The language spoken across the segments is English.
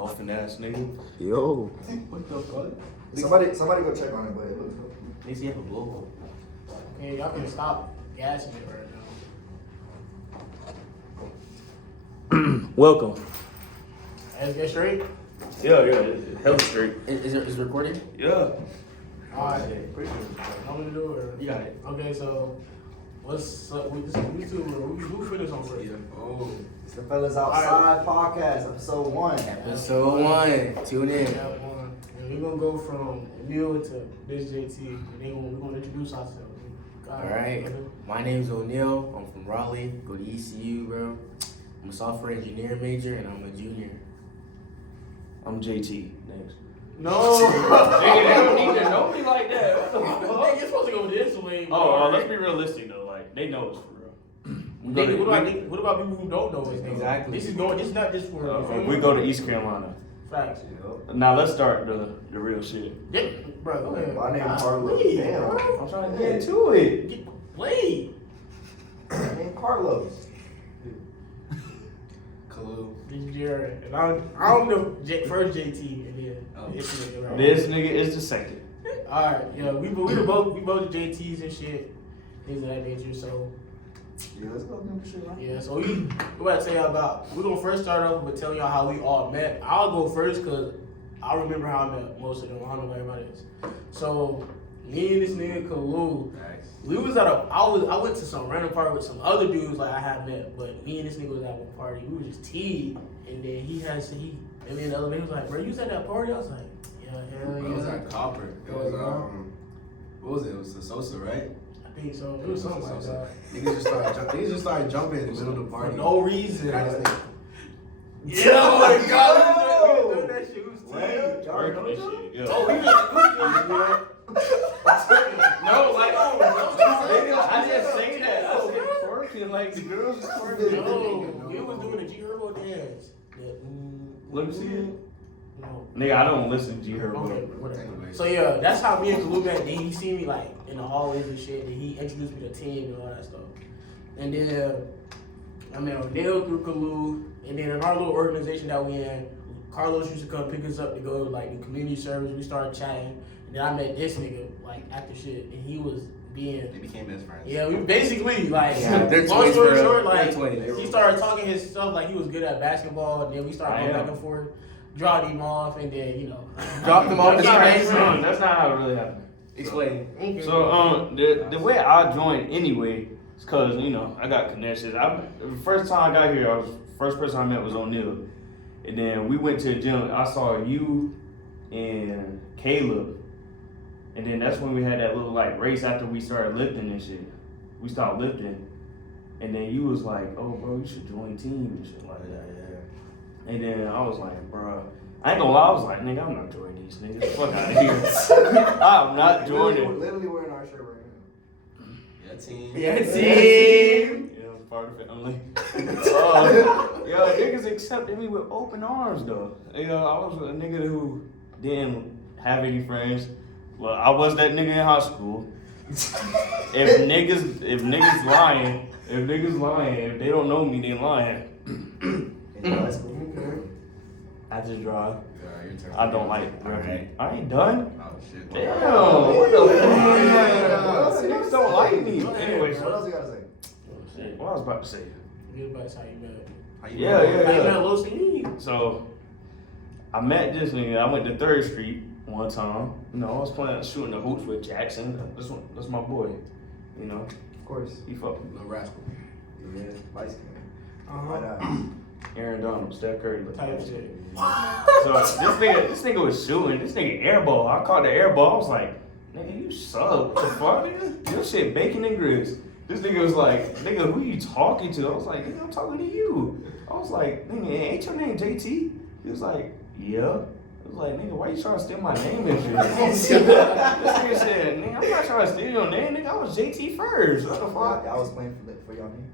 Dolphin ass nigga. Yo. What the fuck? Somebody go check on it, but it looks good. They see have a blow. Okay, y'all can stop gassing it right now. Welcome. Let's get straight. Yeah, hell straight. Is it recording? Yeah. Alright. Pretty sure. I'm gonna do it. You got it. Okay, so what's up with this? We two. Who for this on first? Yeah. Oh. It's the Fellas Outside Podcast, episode 1. Episode 1. Tune in. Yeah, one. And we're gonna go from Neil to Biz JT, and then we're gonna introduce ourselves. Alright. My name's O'Neal. I'm from Raleigh. Go to ECU, bro. I'm a software engineer major, and I'm a junior. I'm JT. Next. No. Nigga, they don't need to know me like that. What the fuck? Nigga, you're supposed to go this way. Oh, let's be realistic though. Like they know it's for real. Nigga, what about people who don't know this? Exactly. This is not just for. We go to East Carolina. Facts. Now let's start the real shit. Yeah, bro, go ahead. My name is Carlos. Please, Damn. bro. I'm trying to get into it. Wait. My name Carlos. Clue. Jared. And I'm the first JT, and then this nigga, right? This nigga is the second. Alright, yeah, we both JTs and shit, things of that nature. So Yeah, let's go do the shit, man. yeah, so we're about to tell y'all we're gonna first start off with telling y'all how we all met. I'll go first because I remember how I met most of them. I don't know where everybody is. So me and this nigga Kalu, we was I went to some random party with some other dudes like I had met, but me and this nigga was at one party. We were just teed, and then he and me in the elevator was like, bro, you was at that party? I was like, yeah, hell It was yeah. at Copper. It was what was it? It was the Sosa, right? I think so. It was something like that. Niggas just started jumping in the middle of the For party. no reason. And I just think, Yeah, oh my God. We was doing that shit. We was teed. Working this shit. Yeah. Oh, we was no, like, I just say that. I said twerking like the girls is twerking. no, we was doing the G Herbo dance. Let me see it. No. Nigga, I don't listen to you. Okay, whatever. Anyways. So yeah, that's how me and Kalu met. Then he see me like in the hallways and shit. And he introduced me to team and all that stuff. And then I met O'Neal through Kalu. And then in our little organization that we in, Carlos used to come pick us up to go like do community service. We started chatting. And then I met this nigga like after shit, and he was they became best friends. yeah, we basically like They're long twins, story bro. short, like They're twins. he started talking his stuff like he was good at basketball, and then we started going back and forth, dropped him off, and then Dropped him off. That's It's not crazy. right. That's not how it really happened. Explain. So the way I joined anyway is cause I got connections. The first time I got here, first person I met was O'Neal, and then we went to the gym. I saw you and Caleb, and then that's when we had that little like race after we started lifting and shit. We stopped lifting, and then you was like, "Oh, bro, you should join team and shit like that." Yeah. And then I was like, "Bro, I ain't gonna lie." I was like, "Nigga, I'm not joining these niggas. Fuck out of here. I'm not joining." Literally wearing our shirt right now. Yeah, team. Yeah, team. Yeah, I'm part of it only. Yo, niggas accepted me with open arms though. I was a nigga who didn't have any friends. Well, I was that nigga in high school. If niggas lying, if they don't know me, they lying. I just drive. Alright, your turn. I don't like. Alright. I ain't done. Oh shit. Damn. What the fuck? Niggas don't like me. Anyway, What else you gotta say? what I was about to say. That's how you met. How you Yeah, doing? yeah. How you met Lil C? So I met this nigga. I went to 3rd Street one time. I was playing shooting the hoops with Jackson. That's my boy. Of course. He fucked Little rascal. Yeah, light skin. Uh-huh. Aaron Donald, Steph Curry. Type shit. So this nigga was shooting. This nigga airball. I caught the airball. I was like, nigga, you suck. What the fuck, nigga? Your shit bacon and grits. This nigga was like, nigga, who you talking to? I was like, nigga, I'm talking to you. I was like, nigga, ain't your name JT? He was like, yeah. I was like, nigga, why you trying to steal my name and shit? This nigga said, nigga, I'm not trying to steal your name, nigga. I was JT first. What the fuck? I was playing for y'all name.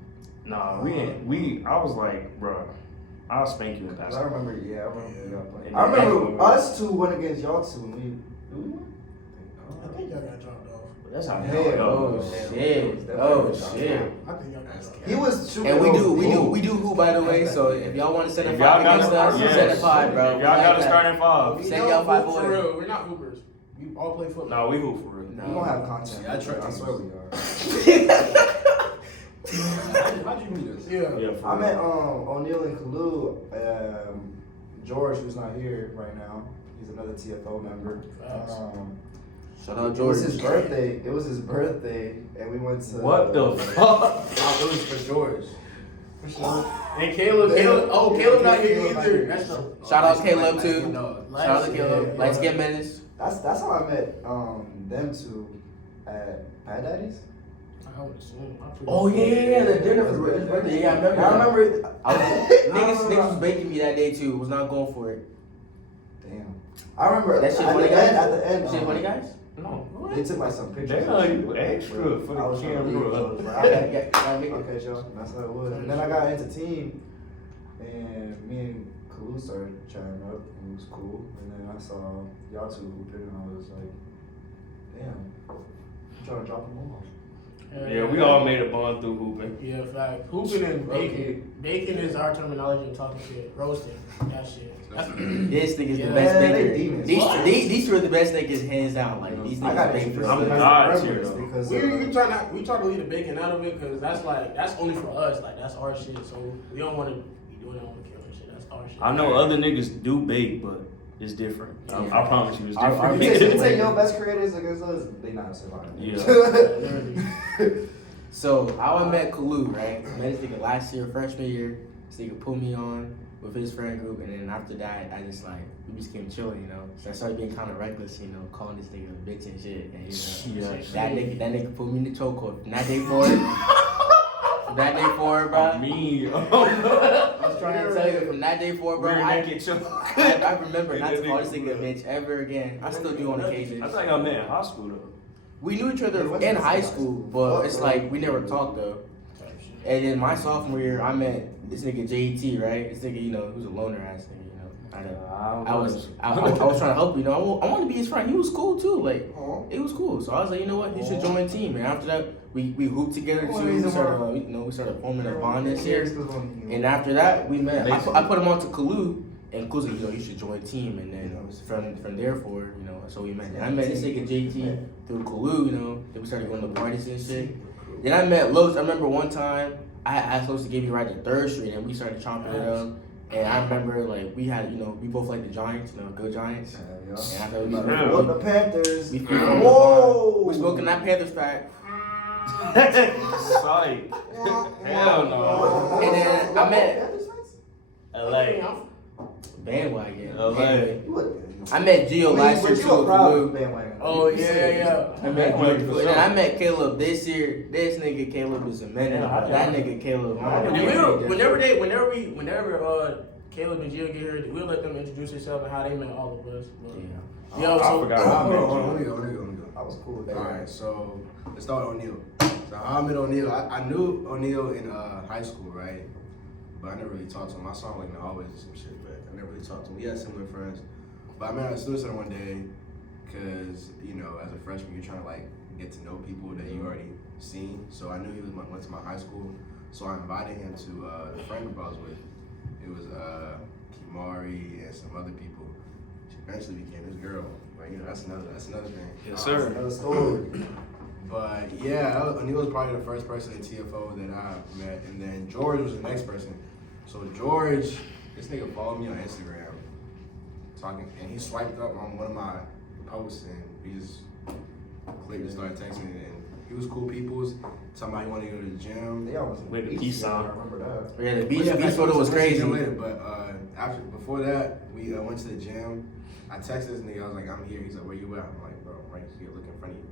Nah, I was like, bro, I'll spank you in I basketball. remember y'all playing. Yeah. I remember us two went against y'all two and we won? I think y'all got dropped off. That's how Yeah. Oh shit. Oh shit. I think y'all That's got He was shooting. And we those do hoop, by the way. So if y'all want to send a If y'all 5 got against a- us, yes. send a 5, bro. If y'all got a starting Oh, 5. we Send don't y'all 5 hoop for away. real. We're not hoopers. We all play football. No, we hoop for real. We gonna have content. Yeah, I try- I swear we are. How'd you meet us? Yeah. Yeah, for I real. met O'Neal and Kalu. George, who's not here right now. He's another TFO member. Facts. Shout out It was George. his birthday. It was his birthday, and we went to. What the fuck? It was for George. And Caleb not here either. That's the Shout out Caleb too. No. Shout out to Caleb. Yeah. Light skin menace. That's how I met them two at Pat Daddy's. I would assume. Oh yeah, the dinner for his birthday. Yeah, I remember. I remember. Niggas was baking me that day too. Was not going for it. Damn. I remember That shit at funny, the guys? end. At the end, Shit, funny guys. No. they took like some pictures. Damn, you extra for I was the trying to leave, so I camera. was like, Okay, Okay, Joe, that's how it was. And then I got into team, and me and Kalu started chatting up, and it was cool. And then I saw y'all two hooping, and I was like, damn, I'm trying to drop them off. Yeah, we all made a bond through hooping. Yeah, fact. Hooping and baking. Baking is our terminology of talking shit. Roasting. That shit. That's, This nigga's Yeah, the best they baker. demons. These two are the best niggas hands down. Like these I got niggas bake introduced for to I'm them God as tier, brothers though. because we try to leave the baking out of it because that's only for us. Like that's our shit. So we don't want to be doing that on the killer shit. That's our shit. I know other niggas do bake, but it's different. I promise you, it's Our- different. you Mixing take it. your best creators against us, they not surviving. Yeah. So how I met Kalu, right? I met this nigga last year, freshman year. This nigga put me on with his friend group, and then after that, I just like we just came chilling, you know. So I started being kind of reckless, you know, calling this nigga a bitch and shit. And you know, Yeah. that nigga put me in the chokehold. From that day forward, bro. Me. I was trying to tell you from that day forward, bro. Rear I naked choke. remember not to call this nigga a bitch ever again. I still do on occasion. I think I met in high school though. We knew each other in high school, but it's like we never talked though. And then my sophomore year, I met this nigga JT, right? This nigga, you know, who's a loner ass nigga, you know. I was trying to help, you know. I wanted to be his friend. He was cool too, like it was cool. So I was like, you know what, he should join the team. And after that, we hooped together too. We started forming a bond this year. And after that, we met. I put him on to Kalu, and Kalu said, you know, you should join the team. And then from there forward, you know, so we met. And I met this nigga JT through Kalu, you know. Then we started going to parties and shit. Then I met Los. I remember one time I asked Los to give me right to 3rd Street, and we started chomping it up. And I remember like we had, you know, we both like the Giants, you know, good Giants. And I thought What the Panthers? we Whoa! we spoke in that Panthers fact. Psych. Hell no. And then I met LA. bandwagon. LA. Anyway, I met Gio last year But too. you a proud Kalu. bandwagon. Oh yeah. I met Bandwagon Gio, for and then sure. I met Caleb this year. This nigga Caleb is a menace. Yeah, bro. That nigga Caleb. Whenever Caleb and Gio get here, we'll let them introduce themselves and how they met all of us. But, Yeah. yo, I so forgot. Hold on, let me go. I was cool with that. Alright, so let's start with O'Neal. So how I met O'Neal, I knew O'Neal in high school, right? But I never really talked to him. I saw him like in the hallways or some shit, but I never really talked to him. We had similar friends. But I met him at Student Center one day, because, you know, as a freshman, you're trying to like get to know people that you already seen. So I knew he went to my high school. So I invited him to the friend group I was with. It was Kimari and some other people. She eventually became his girl. Like, you know, that's another thing. Yes, sir. Another story. But yeah, O'Neal was probably the first person in TFO that I met, and then George was the next person. So George, this nigga followed me on Instagram, talking, and he swiped up on one of my posts, and we just clicked and started texting, and he was cool people's, talking about he wanted to go to the gym. They almost With the beat peace you, sign. I remember that. Yeah, the beach Yeah, photo was crazy. Later, but before that, we went to the gym. I texted this nigga. I was like, "I'm here." He's like, "Where you at?" I'm like, "Bro, I'm right here, look in front of you."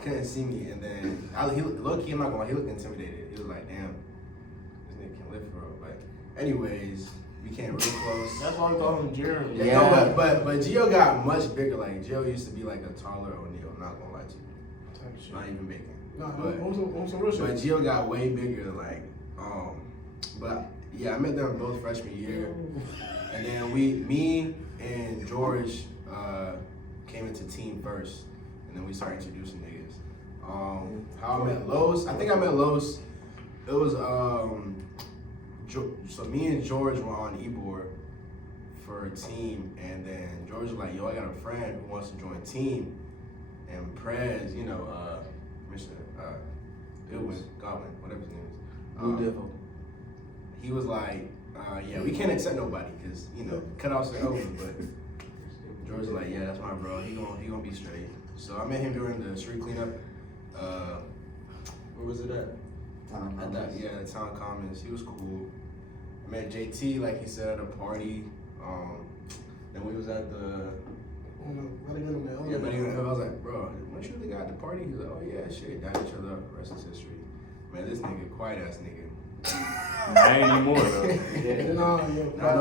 Couldn't see me, and then low key, I'm not gonna lie, he looked intimidated. He was like, "Damn, this nigga can lift, bro." But anyways, we came real close. that's why we call him Jeremy. Yeah. No, but Gio got much bigger. Like Gio used to be like a taller O'Neal. I'm not gonna lie to you. Not even making. No, But- on some real shit. But Gio got way bigger, like, but yeah, I met them both freshman year, and then me and George came came into team first, and then we started introducing niggas. How I met Los, I think I met Los. It was so me and George were on Ebor for a team, and then George was like, "Yo, I got a friend who wants to join team," and Prez, you know, Mr. Godwin, whatever his name is. He was like, "Yeah, we can't accept nobody because you know cutoffs are over." But George was like, "Yeah, that's my bro. He gonna be straight." So I met him during the street cleanup. Where was it at? The Town Commons. He was cool. I met JT, like he said, at a party. Then we was at the. Yeah, but I was like, bro, weren't you the guy at the party? He was like, oh yeah, shit, got each other up. Rest is history. Man, this nigga, quiet ass nigga. Not anymore though.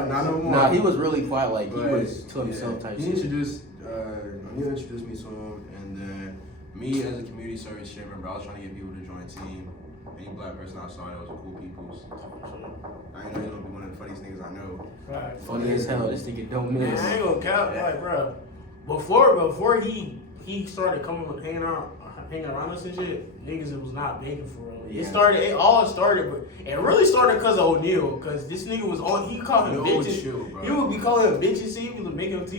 Not no more. Nah, he was really quiet, like he was to himself type He shit. introduced me to him, and then me as a community service chairman, bro, I was trying to get people to join team. Any black person I saw that was cool peoples. I ain't know he gonna be one of the funniest niggas I know. Right. Funny as hell, this nigga don't miss. I ain't gonna cap, like, bro. Before he started hanging around us and shit, niggas it was not banging for real. It all started, but it really started because of O'Neal. Cause this nigga was on. He called him bitches. He would be calling him bitches. He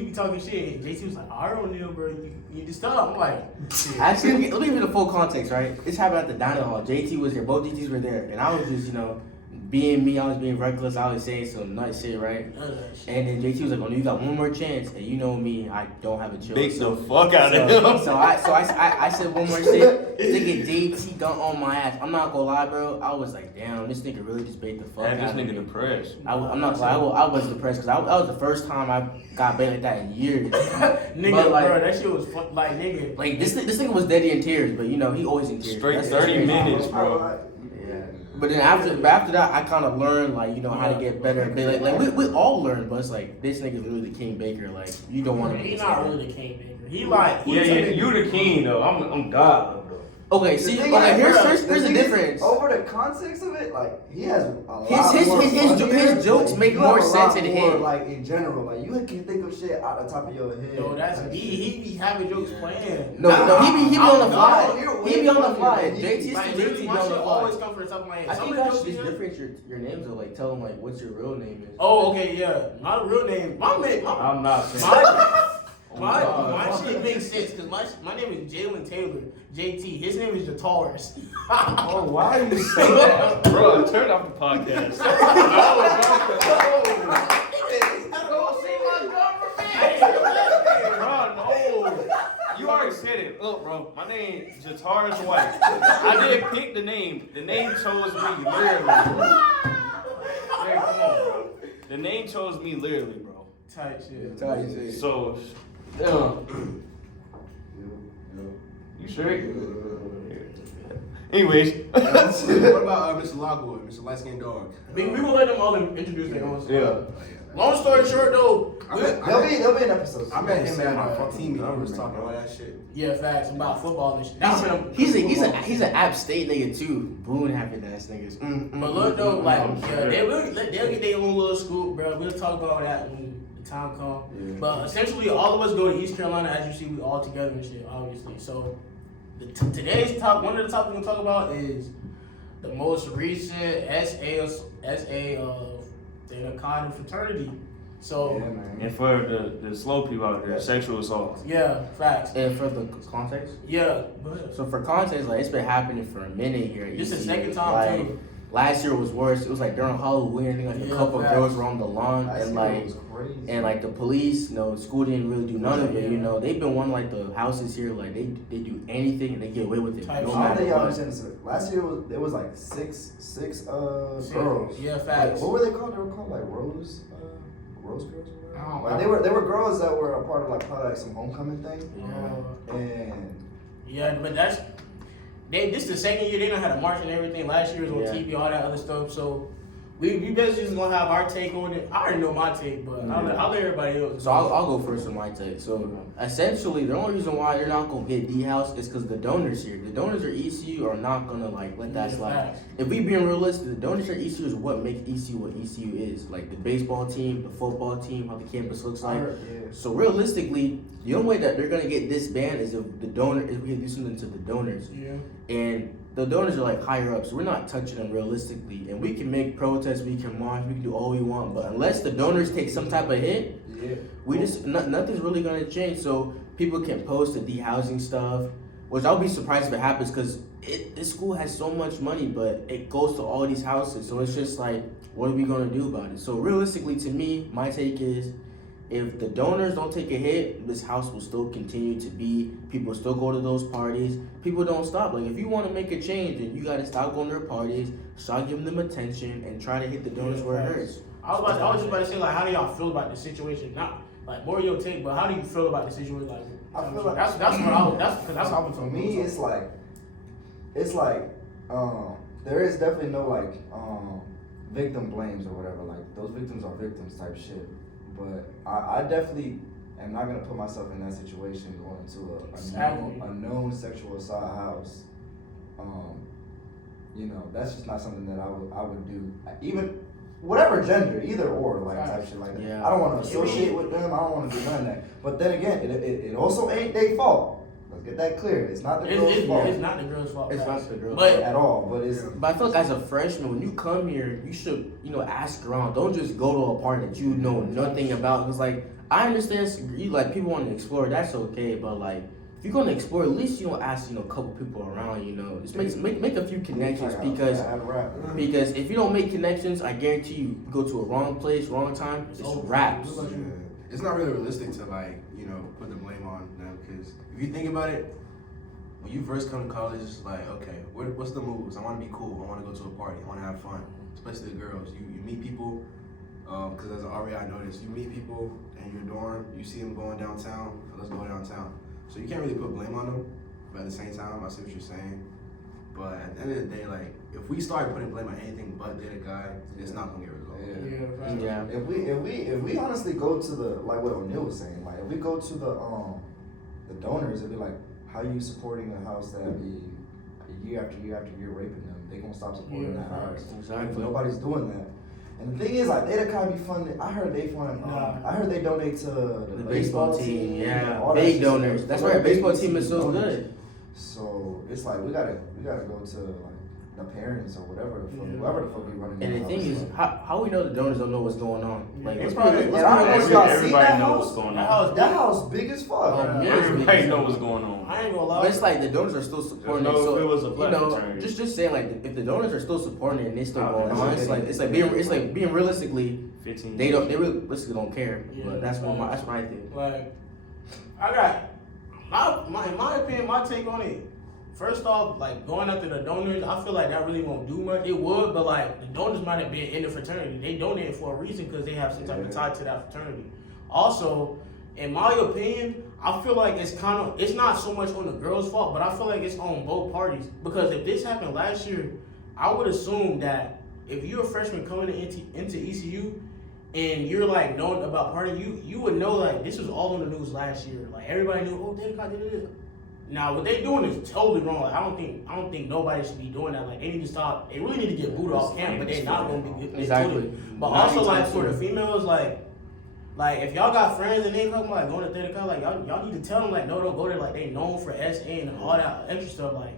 be talking shit. And JC was like, "All right, O'Neal, bro, you need to stop." I'm like, shit. Actually, let me give you the full context, right? This happened at the dining hall. JT was there. Both JTs were there, and I was just, being me. I was being reckless. I was saying some nut shit, right? And then JT was like, "Oh, you got one more chance." And you know me, I don't have a chill. Big the fuck out of him. So I said one more shit. Nigga JT got on my ass. I'm not gonna lie, bro. I was like, damn, this nigga really just bait the fuck out This of nigga me. depressed. I'm not gonna lie. I was depressed because that was the first time I got bait like that in years. Nigga, But, like, bro, that shit was fun. Like, nigga. Like this nigga was dead in tears, but he always in tears. Straight That's 30 crazy. minutes, bro. Yeah. But then after that, I kind of learned how to get better. But like we all learned, but it's like this nigga's really the King Baker. Like you don't want to. He's not really the King Baker. You the king though. I'm God, bro. Okay, see, here's the difference. Over the context of it, like he has a lot His jokes make more sense in him. Like in general, like you can think of shit out the top of your head. No, that's me. He be having jokes playing. No, he be on the fly. No, He be on the fly. JT Like, be my on shit the always fly. come from the top of my head. I Some think of I the should jokes just he differentiate your names though. Like tell them like what's your real name is. Oh, okay, yeah. My real name, I'm not saying. my shit makes sense because my name is Jalen Taylor, JT. His name is Jataris. Oh, why you say that? Bro, turn off the podcast. Bro, no. You already said it. Look, bro, my name is Jataris White. I didn't pick the name. The name chose me, literally. Hey, come on, bro. The name chose me, literally, bro. Tight shit. So, you straight? Anyways. What about Mr. Lockwood, Mr. Light Skinned Dog? We will let them all introduce their own stuff. Yeah. Long story short, though, There'll be an episode. I met him at my team meeting. We was talking all that shit. yeah, facts about football and shit. He's an App State nigga too. Boone having ass niggas. But look though, they'll get their own little scoop, bro. We'll talk about that when the time comes. Yeah. But essentially, all of us go to East Carolina. As you see, we all together and shit, obviously. So today's one of the topics we're gonna talk about is the most recent SA of the Nakata fraternity. So And for the slow people out there, sexual assault. yeah, facts. And for the context, Yeah. so for context, like it's been happening for a minute here. This is the ECU. second time like, too. Last year was worse. It was like during Halloween, I think like a couple of girls were on the lawn and like the police, school didn't really do none of it. They've been wanting like the houses here, like they do anything and they get away with it. I don't think y'all understand this. Last year there was like six girls. Yeah, facts. What were they called? They were called like Rose girls. Or whatever. They were girls that were a part of probably some homecoming thing. Yeah. And yeah, but this is the second year they done had a march and everything. Last year was on TV, all that other stuff. So we basically just gonna have our take on it. I already know my take, but I'll let everybody else. So I'll go first with my take. So essentially, the only reason why they're not gonna get D House is because the donors here. The donors at ECU are not gonna like let that slide. If we being realistic, the donors at ECU is what makes ECU what ECU is. Like the baseball team, the football team, how the campus looks like. So realistically, the only way that they're gonna get disbanded is if we do something to the donors. Yeah. And the donors are like higher up, so we're not touching them realistically. And we can make protests, we can march, we can do all we want, but unless the donors take some type of hit, we just nothing's really gonna change. So people can post the de-housing stuff, which I'll be surprised if it happens because this school has so much money, but it goes to all these houses. So it's just like, what are we gonna do about it? So realistically, to me, my take is, if the donors don't take a hit, this house will still continue to be. People still go to those parties. People don't stop. Like, if you want to make a change, then you got to stop going to their parties, start giving them attention, and try to hit the donors where it hurts. I was just about to say, like, how do y'all feel about the situation? Not like more your take, but how do you feel about the situation? Like, I feel like that's how I'm for me. It's like there is definitely no like victim blames or whatever. Like those victims are victims type shit. But I definitely am not gonna put myself in that situation going into a known sexual assault house. You know, that's just not something that I would do. Even whatever gender, either or, like type shit like that. Yeah. I don't want to associate with them. I don't want to do none of that. But then again, it also ain't their fault. Let's get that clear. It's not the girl's fault. It's not the girl's fault. It's not the girl's fault at all. But I feel like as a freshman, when you come here, you should, ask around. Don't just go to a party that you know nothing about. Because, like, I understand you like people want to explore. That's okay. But like, if you're gonna explore, at least you don't ask a couple people around. Just make a few connections because if you don't make connections, I guarantee you go to a wrong place, wrong time. It's wraps. It's not really realistic to put the blame on them because if you think about it, when you first come to college, it's like, okay, what's the moves? I want to be cool. I want to go to a party. I want to have fun, especially the girls. You meet people, because as an RA, I noticed, you meet people in your dorm, you see them going downtown, let's go downtown. So you can't really put blame on them, but at the same time, I see what you're saying. But at the end of the day, like, if we start putting blame on anything but date a guy, it's not gonna get resolved. Yeah. If we honestly go to the, like what O'Neal was saying, like if we go to the donors, it'd be like, how you supporting a house that be year after year after year raping them? They gonna stop supporting that house. Exactly. Nobody's doing that. And the thing is, like, Data Kai be funded. I heard they fund. I heard they donate to the baseball team. Yeah, big donors. That's why our baseball team is so good. So it's like we gotta go to like the parents or whatever the fuck, whoever the fuck be running. And the thing is, how we know the donors don't know what's going on? Like, everybody knows what's going on. That house big as fuck. Everybody knows what's going on. I ain't gonna lie. But it's like the donors are still supporting it. So just saying, like, if the donors are still supporting it and they still going on, it's like being realistically, 15. they realistically don't care. But that's what I think. Like, I got in my opinion, my take on it. First off, like, going after the donors, I feel like that really won't do much. It would, but like, the donors might have been in the fraternity. They donated for a reason because they have some type of tie to that fraternity. Also, in my opinion, I feel like it's not so much on the girls' fault, but I feel like it's on both parties. Because if this happened last year, I would assume that if you're a freshman coming into ECU and you're like knowing about partying, you would know like this was all on the news last year. Like everybody knew, oh, Data did this. Now what they doing is totally wrong. Like, I don't think nobody should be doing that. Like they need to stop. They really need to get booted off camp, but they're not gonna be exactly. But also like for the females, like if y'all got friends and they talking about going to Theta Chi, like y'all need to tell them like no, don't go there. Like they known for SA and all that extra stuff. Like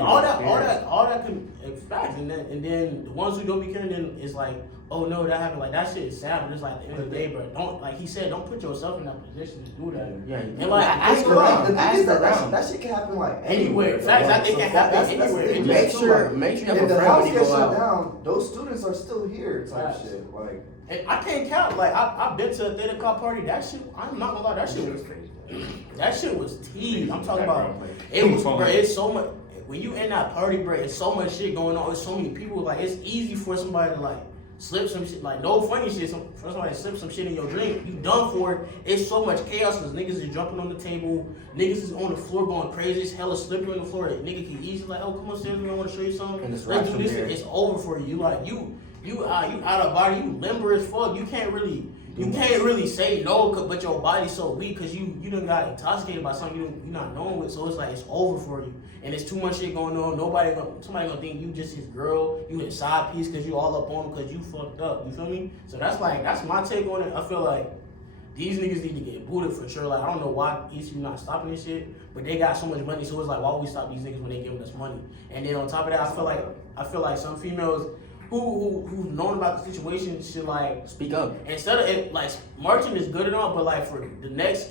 all that can facts. And then the ones who don't be caring, then it's like, oh no, that happened. Like that shit is sad, but it's like at the end of the day, bro. Don't, like he said, don't put yourself in that position to do that. Yeah. And like ask around. That shit can happen like anywhere. Facts. That it can happen anywhere. Make sure you have a friend when you go out. Down, those students are still here. Type shit. Like. And I can't count. Like I've been to a Theta Chi party. That shit, I'm not gonna lie. That shit was crazy. That shit was teased. I'm talking about. It was, bro. It's so much. When you in that party, bro, it's so much shit going on. It's so many people. Like it's easy for somebody to like slip some shit. Like no funny shit. For somebody to slip some shit in your drink, you done for it. It's so much chaos because niggas is jumping on the table. Niggas is on the floor going crazy. It's hella slippery on the floor. Nigga can easily like, oh come upstairs, we want to show you something. Let's do this. It's over for you. Like you out of body, you limber as fuck. You can't really say no, but your body's so weak because you done got intoxicated by something you not knowing with. So it's like it's over for you, and there's too much shit going on. Somebody gonna think you just his girl, you his side piece because you all up on him because you fucked up. You feel me? So that's my take on it. I feel like these niggas need to get booted for sure. Like I don't know why ECU not stopping this shit, but they got so much money, so it's like why would we stop these niggas when they giving us money? And then on top of that, I feel like some females who've known about the situation should like speak up. Instead of it, like marching is good and all, but like for the next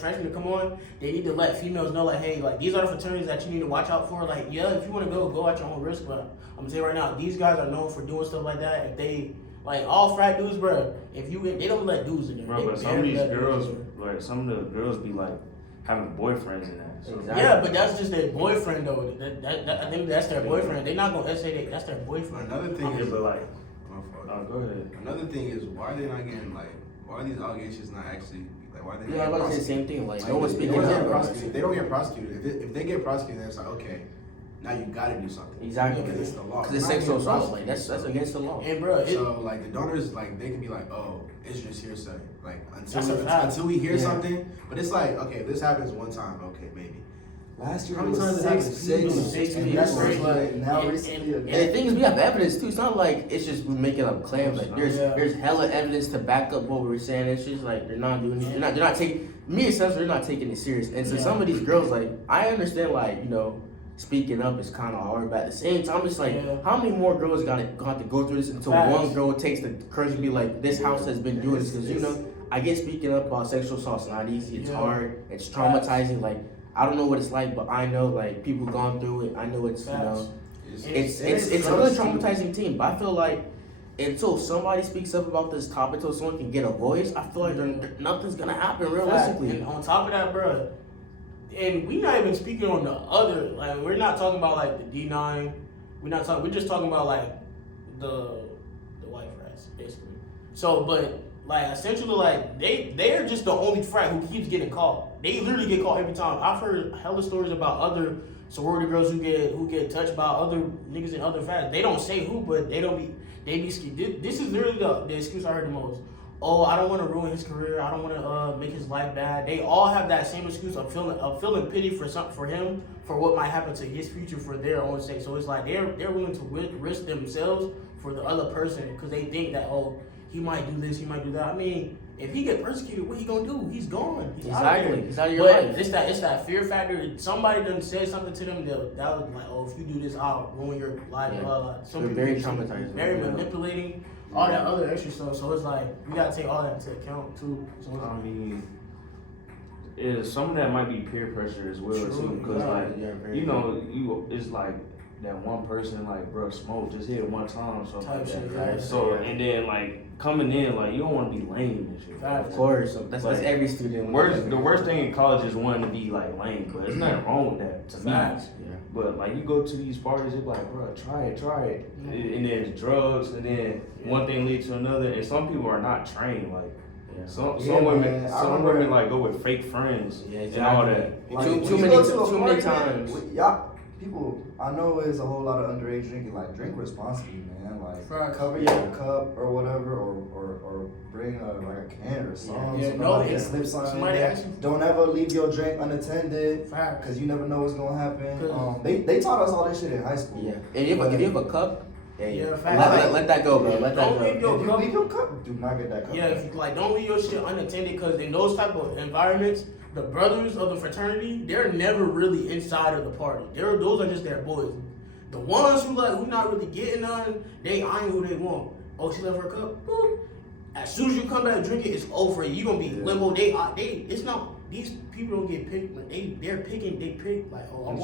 freshman to come on, they need to let females know like, hey, like these are the fraternities that you need to watch out for. Like, yeah, if you want to go at your own risk. But I'm gonna tell you right now, these guys are known for doing stuff like that. If they like all frat dudes, bro, they don't let dudes in there. Bro, but some of these girls, like some of the girls be like having boyfriends in that. So Exactly. Yeah, but that's just their boyfriend though. I think that's their boyfriend. They're not gonna say that's their boyfriend. Another thing is but like, my fault. oh, go ahead. Another thing is why are they not getting like why are these allegations not actually like why are they Yeah, not I was getting about to say the same thing. Like, Like, no one's they speaking don't get up. prosecuted. They don't get prosecuted. If they get prosecuted, then it's like okay, now you gotta do something. Exactly. Because it's the law. Because it's They're not sexual getting assault. Like prosecuted. that's against the law. And bro, So like the donors, like they can be like, oh, it's just hearsay. Like That's a fact. until we hear Yeah. something. But it's like, okay, if this happens one time, okay, maybe. Last year How it many was times it six happened? people. Six And people. that's just like now And- recently And the thing is, we have evidence too. It's not like it's just we making up claims. Like Yeah. there's hella evidence to back up what we're saying. It's just like they're not doing it. They're not taking me essentially. They're not taking it serious. And so Yeah. some of these girls, like I understand, like speaking up is kind of hard, but at the same time, it's like Yeah. how many more girls gonna have to go through this until Facts. one girl takes the courage to be like, this house has been doing this because I get speaking up about sexual assault's not easy. It's Yeah. hard. It's traumatizing. Like I don't know what it's like, but I know like people gone through it. I know it's Facts. it's a really traumatizing team. But I feel like until somebody speaks up about this topic, until someone can get a voice, I feel like nothing's gonna happen realistically. And on top of that, bro, and we not even speaking on the other. Like we're not talking about like the D9. We're just talking about like the white frats basically. So, but like essentially, like they're just the only frat who keeps getting caught. They literally get caught every time. I've heard hella stories about other sorority girls who get touched by other niggas in other frats. They don't say who, but they be scared. This is literally the excuse I heard the most. Oh, I don't want to ruin his career. I don't want to make his life bad. They all have that same excuse of feeling pity for him for what might happen to his future for their own sake. So it's like they're willing to risk themselves for the other person because they think that he might do this, he might do that. I mean, if he get persecuted, what he gonna do? He's gone. He's out of there. He's out of your But life. it's that fear factor. If somebody done said something to them that was like, oh, if you do this, I'll ruin your life. Yeah. Blah, blah. Some They're people very get traumatizing. very Yeah. manipulating, all that other extra stuff. So it's like we gotta take all that into account too. So it's I mean, some of that might be peer pressure as well too, because it's like that one person like, bro, smoke, just hit it one time, so Type like shit, that. right. So and then like coming in, like you don't want to be lame and shit. Facts. Of course, that's Like, every student. The worst thing in college is wanting to be like lame, but there's nothing wrong with that to me. Facts. Yeah. But like you go to these parties, it's like, bro, try it. Yeah. And then it's drugs, and then one thing leads to another. And some people are not trained. Like Yeah. some Yeah, women, man. I some remember- women like go with fake friends Yeah, and all that. Like, Too when you many go to a too many party, times. Y'all, people, I know it's a whole lot of underage drinking. Like, drink responsibly, man. Like, Facts. cover your cup or whatever, or bring like a can or something. Yeah, something no, like that. it's- Slip something. somebody in there. actually- Don't ever leave your drink unattended. Facts. Because you never know what's gonna happen. 'Cause- They taught us all this shit in high school. Yeah. And if you have a cup, Yeah, facts. let that go, bro. Let that Don't go. leave your If you cup. leave your cup, do not get that cup. Yeah, if you, like don't leave your shit unattended because in those type of environments, the brothers of the fraternity, they're never really inside of the party. Those are just their boys. The ones who not really getting none, they eyeing who they want. Oh, she left her cup. Boop. As soon as you come back and drink it, it's over. You gonna be limbo. It's not. These people don't get picked. Like, they're picking. They pick like, oh, I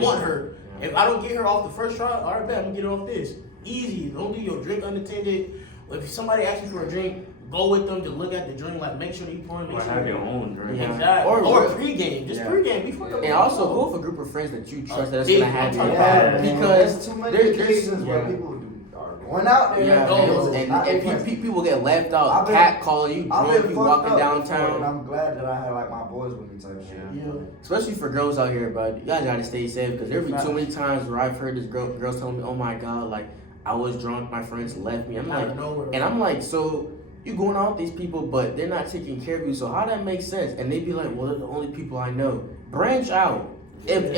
want her. Yeah. If I don't get her off the first try, all right, bet I'm gonna get her off this. Easy. Don't leave your drink unattended. If somebody asks you for a drink, go with them to look at the drink. Like, make sure that you pouring. Or Make sure have your own drink. Yeah. Exactly. Or- Or pregame. Just Yeah. pregame before the And also go with a group of friends that you trust that's big- gonna have you. I'm Yeah, talking man. Because There's too many there's- occasions where yeah. people are going out there. Yeah, Oh, and people get left out, I've been- cat calling you, I've drunk, been you fucked walking up downtown. before, and I'm glad that I had like my boys with me type shit. Yeah. Especially for girls out here, but you guys gotta stay safe because there be Facts. too many times where I've heard this girls telling me, "Oh my god, like I was drunk. My friends left me. I'm Out like, of nowhere. and I'm like, so you going out with these people, but they're not taking care of you. So how that makes sense? And they be like, well, they're the only people I know. Branch out. If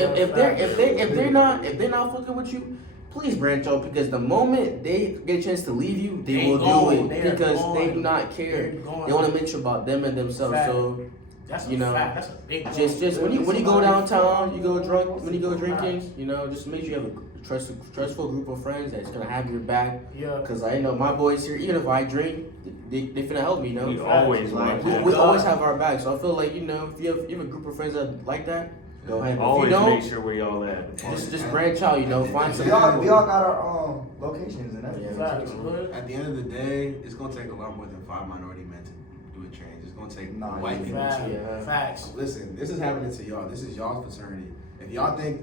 they're not fucking with you, please branch out, because the moment they get a chance to leave you, they will do it because they do not care. They want to make sure about them and themselves. Fact. So That's you a know, fact. That's a big just when you go downtown, you go drunk, when you go drinking, you know, just make sure you have a trustful group of friends that's gonna have your back. Yeah. Cause I know my boys here, even if I drink, they finna help me. You know, We always like like we always have our back. So I feel like, you know, if you have a group of friends that like that, go ahead. If you always don't, make sure where y'all at. just branch out. You know, find some. We all got our locations and everything. Facts. At the end of the day, it's gonna take a lot more than 5 minority men to do a change. It's gonna take white people Facts. too. Yeah. Facts. Listen, this is happening to y'all. This is y'all's fraternity. If y'all think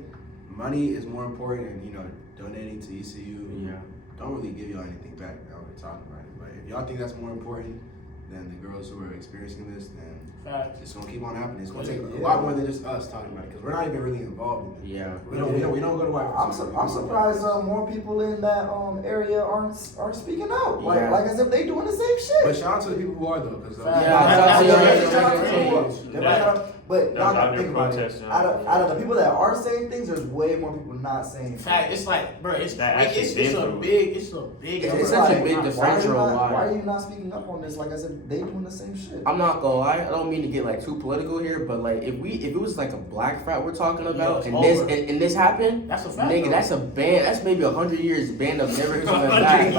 money is more important than, you know, donating to ECU, Yeah. don't really give y'all anything back. I already talked about it. But if y'all think that's more important than the girls who are experiencing this, then Facts. it's gonna keep on happening. It's gonna take a lot more than just us talking about it, because we're not even really involved in it. Yeah. We don't go to white I'm fraternity. surprised more people in that area aren't speaking out. Like Yeah. like as if they doing the same shit. But shout out to the people who are though, because But That was now out there think about it. protesting. Out of the people that are saying things, there's way more people not saying. Fact. It's like, bro, it's That actually it's a been through. big It's such a like, big why are you differential. not- Why? Why are you not speaking up on this? Like I said, they doing the same shit. I'm not gonna lie, I don't mean to get like too political here, but like if it was like a black frat we're talking about, Yeah, and it's this and this happened, That's a fact. nigga, bro. that's a ban. That's maybe 100 years ban of never coming back.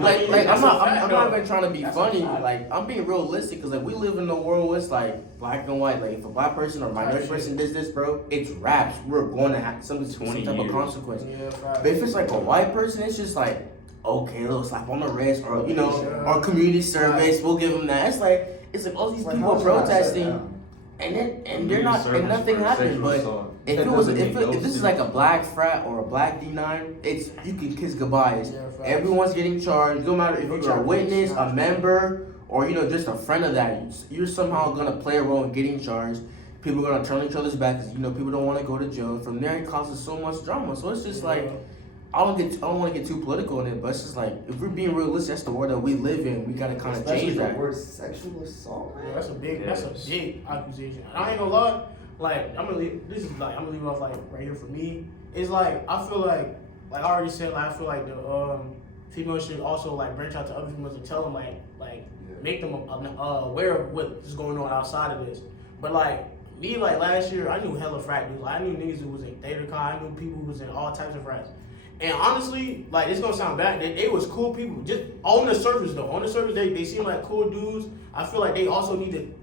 Like That's I'm a not fact, even trying to be That's a funny. fact. Like I'm being realistic, because like we live in a world where it's like black and white. Like if a black person or minority person does this, bro, it's raps. We're going to have some 20 type of years. consequence. Yeah, fact. But if it's like a white person, it's just like, okay, a little slap on the wrist, or you know, or community service, we'll give them that. It's like all these Like, people how is it not shut protesting, down? and they're not, and nothing happened. But if it was, if this is like a black frat or a black D9, it's you can kiss goodbyes. Yeah, facts. Everyone's getting charged. No matter if No you're a charges. witness, a member, or you know just a friend of that, you're somehow gonna play a role in getting charged. People are gonna turn each other's back because you know people don't want to go to jail. From there, it causes so much drama. So it's just like. I don't want to get too political in it, but it's just like if we're being realistic, that's the world that we live in. We gotta kind of Especially change the that. word sexual assault. Yeah, that's a big Yes. accusation. And I ain't gonna lie, like I'm gonna leave it off like right here for me. It's like I feel like I already said, like I feel like the females should also like branch out to other females and tell them like make them aware of what is going on outside of this. But like me, like last year, I knew hella frat dudes. Like, I knew niggas who was in TheaterCon. I knew people who was in all types of frats. And honestly, like, it's gonna sound bad. They was cool people. Just on the surface, though. On the surface, they seem like cool dudes. I feel like they also need to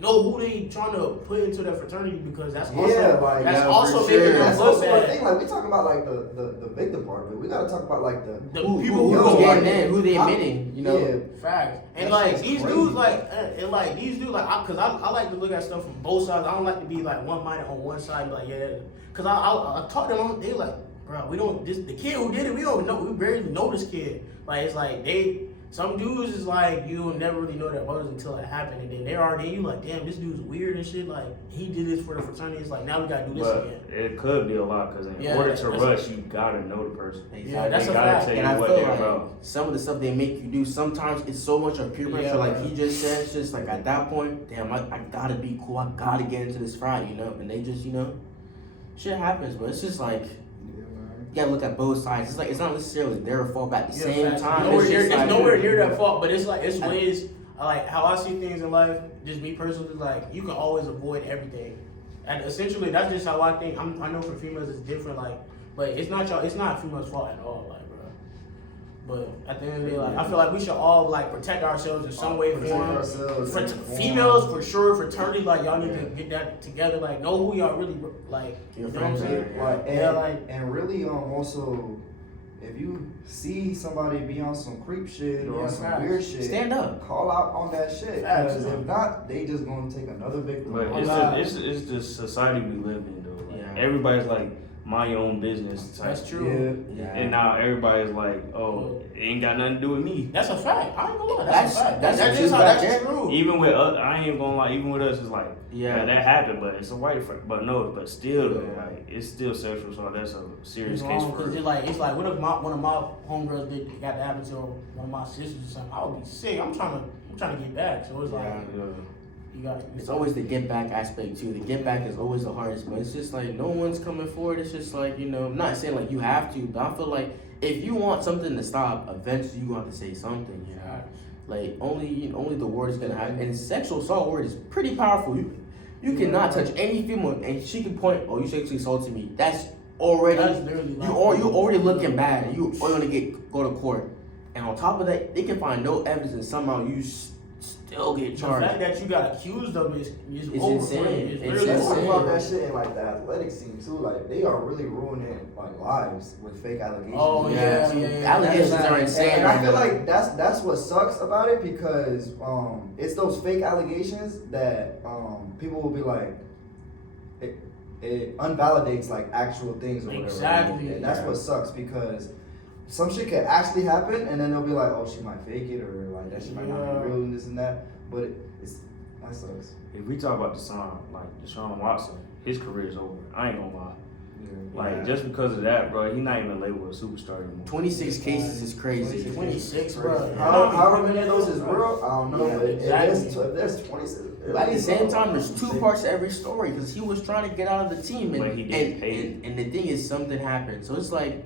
know who they trying to put into their fraternity, because that's also for making sure. them That's look also the bad. thing. Like we talking about like the victim part of it. We gotta talk about like the people who Who's go getting like- in? Who they admitting? You know. Yeah. Facts. And That like shit's these crazy. dudes, cause I like to look at stuff from both sides. I don't like to be like one minded on one side. Be like, yeah, cause I talk to them. They like, bro, we don't. The kid who did it, we don't know. We barely know this kid. Like it's like some dudes is like you'll never really know their motives until it happened, and then they're already you like, damn, this dude's weird and shit. Like he did this for the fraternity. It's like now we gotta do this But again. it could be a lot, because in Yeah, order to that's- rush, you gotta know the person. Yeah, that's They a gotta fact. tell you And I what feel they're like about. some of the stuff they make you do, sometimes it's so much of peer pressure, Yeah, like bro. he just said. It's just like at that point, damn, I gotta be cool. I gotta get into this frat, you know. And they just, you know, shit happens, but it's just like. You gotta look at both sides. It's like it's not necessarily their fault, but at the same facts. time, It's nowhere near that fault. But it's like it's ways like how I see things in life. Just me personally, like you can always avoid everything, and essentially that's just how I think. I know for females it's different, like, but it's not females' fault at all, like, bro. But at the end of the day, like I feel like we should all like protect ourselves in some way, form. Females for sure, fraternity, like y'all need to get that together. Like know who y'all really like. Your You know what I'm friends saying? are. Like, and, Yeah, like- and really also, if you see somebody be on some creep shit or Yeah, on some facts. weird shit, Stand up. call out on that shit. Facts, Because man. if not, they just gonna take another victim. But Oh, God. it's the society we live in, though. Like, Yeah. everybody's like mind your own business type. That's true. Yeah. And now everybody's like, oh, it ain't got nothing to do with me. That's a fact. I ain't gonna lie. That's a fact. That's That's true. just how that's That's true. Even with us, I ain't gonna lie. Even with us, it's like, Yeah. yeah, that happened, but it's a white friend. But no, but still, Yeah. like, it's still sexual. So that's a serious It's case wrong, for cause her. it's like what if one of my homegirls got that happen to one of my sisters or something? I would be sick. I'm trying to get back. So it's like Yeah. you got. It's always the get back aspect too. The get back is always the hardest, but it's just like no one's coming forward. It's just like, you know, I'm not saying like you have to, but I feel like if you want something to stop, eventually you're gonna have to say something, you know. Like only the word is gonna happen. And sexual assault word is pretty powerful. You cannot touch any female and she can point, oh, you sexually assaulted me. That's already literally you already looking bad and you are gonna go to court. And on top of that, they can find no evidence and somehow you still get The charged. fact that you got accused of it is It's over. insane. It's It's literally Let's talk insane. about that shit in like the athletic scene too. Like they are really ruining like lives with fake allegations. Oh Yeah. yeah. Allegations are insane And I right feel now. like that's what sucks about it because it's those fake allegations that people will be like it unvalidates like actual things or whatever. Exactly. And that's what sucks because some shit could actually happen and then they'll be like, oh, she might fake it or like that shit might not be real and this and that. But that sucks. If we talk about the song, like Deshaun Watson, his career is over. I ain't gonna lie. Like just because of that, bro, he not even labeled a superstar anymore. 26 cases is crazy. 26, bro. However many of those is real, I don't know. Yeah, But exactly. if there's 26. But at the same time, there's two parts to every story because he was trying to get out of the team, But he didn't pay. and the thing is, something happened. So it's like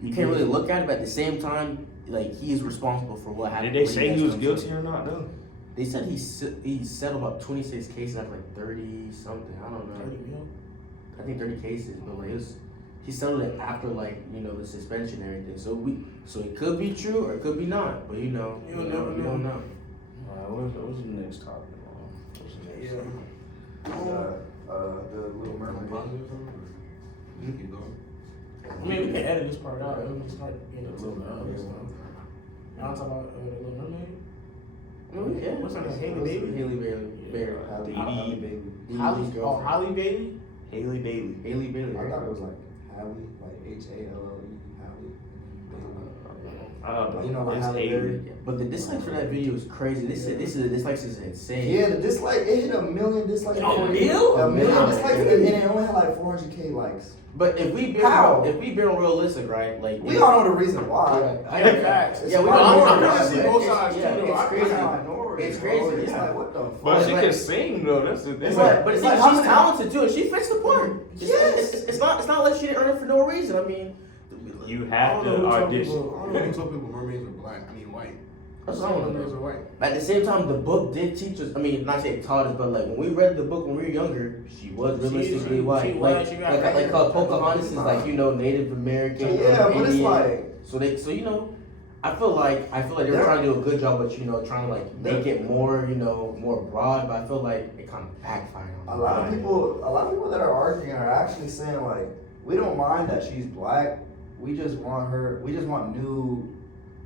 you can't really look at it, but at the same time, like he is responsible for what happened. Did they say he was guilty or not, though? They said he settled about 26 cases out of like 30 something. I don't know. 30 mil. I think 30 cases, but like he settled it after like the suspension and everything. So it could be true or it could be not, but you You'll never don't know. What's the next topic? What's the next topic? The Little Mermaid. Keep going. I mean, we can edit this part out. We can start getting into the other stuff. Y'all talk about the Little Mermaid? Yeah. What's her name? Haley Bailey? Haley Bailey. Halle Bailey. Holly, Haley's oh, girlfriend. Holly Bailey? Haley Bailey. Haley Bailey. I thought it was like Halle, like Halle, Halle. But You know, like it's Halle Haley. Berry. But the dislikes for that video is crazy. The dislikes is insane. Yeah, the dislike, it hit 1 million dislikes. A mil? A million Wow. dislikes, and it only had like 400K likes. But if we How? being realistic, right? Like We all know the reason why. Yeah, facts. Yeah, we It's all know. minority, I see right? both sides Yeah, too. though. it's I crazy. Minority, It's bro. crazy, It's yeah. like, what the fuck? But she like- can sing though. That's the thing. It's But It's she's like, how many- talented too. She fits the part. Yes. It's not like she didn't earn it for no reason. I mean, You I have don't know to who told audition. people. I don't know who told people mermaids are black. I mean white. that's Some all of I them know. girls are white. But at the same time, the book did teach us. I mean, not say it taught us, but like when we read the book when we were younger, she was realistically white. she like, was, she got like right. how Pocahontas is like Native American. Yeah, but it's Indian. like, So I feel like they were trying to do a good job, but trying to like make it more more broad. But I feel like it kind of backfired on a lot of people that are arguing are actually saying like, we don't mind that she's black. We just want new,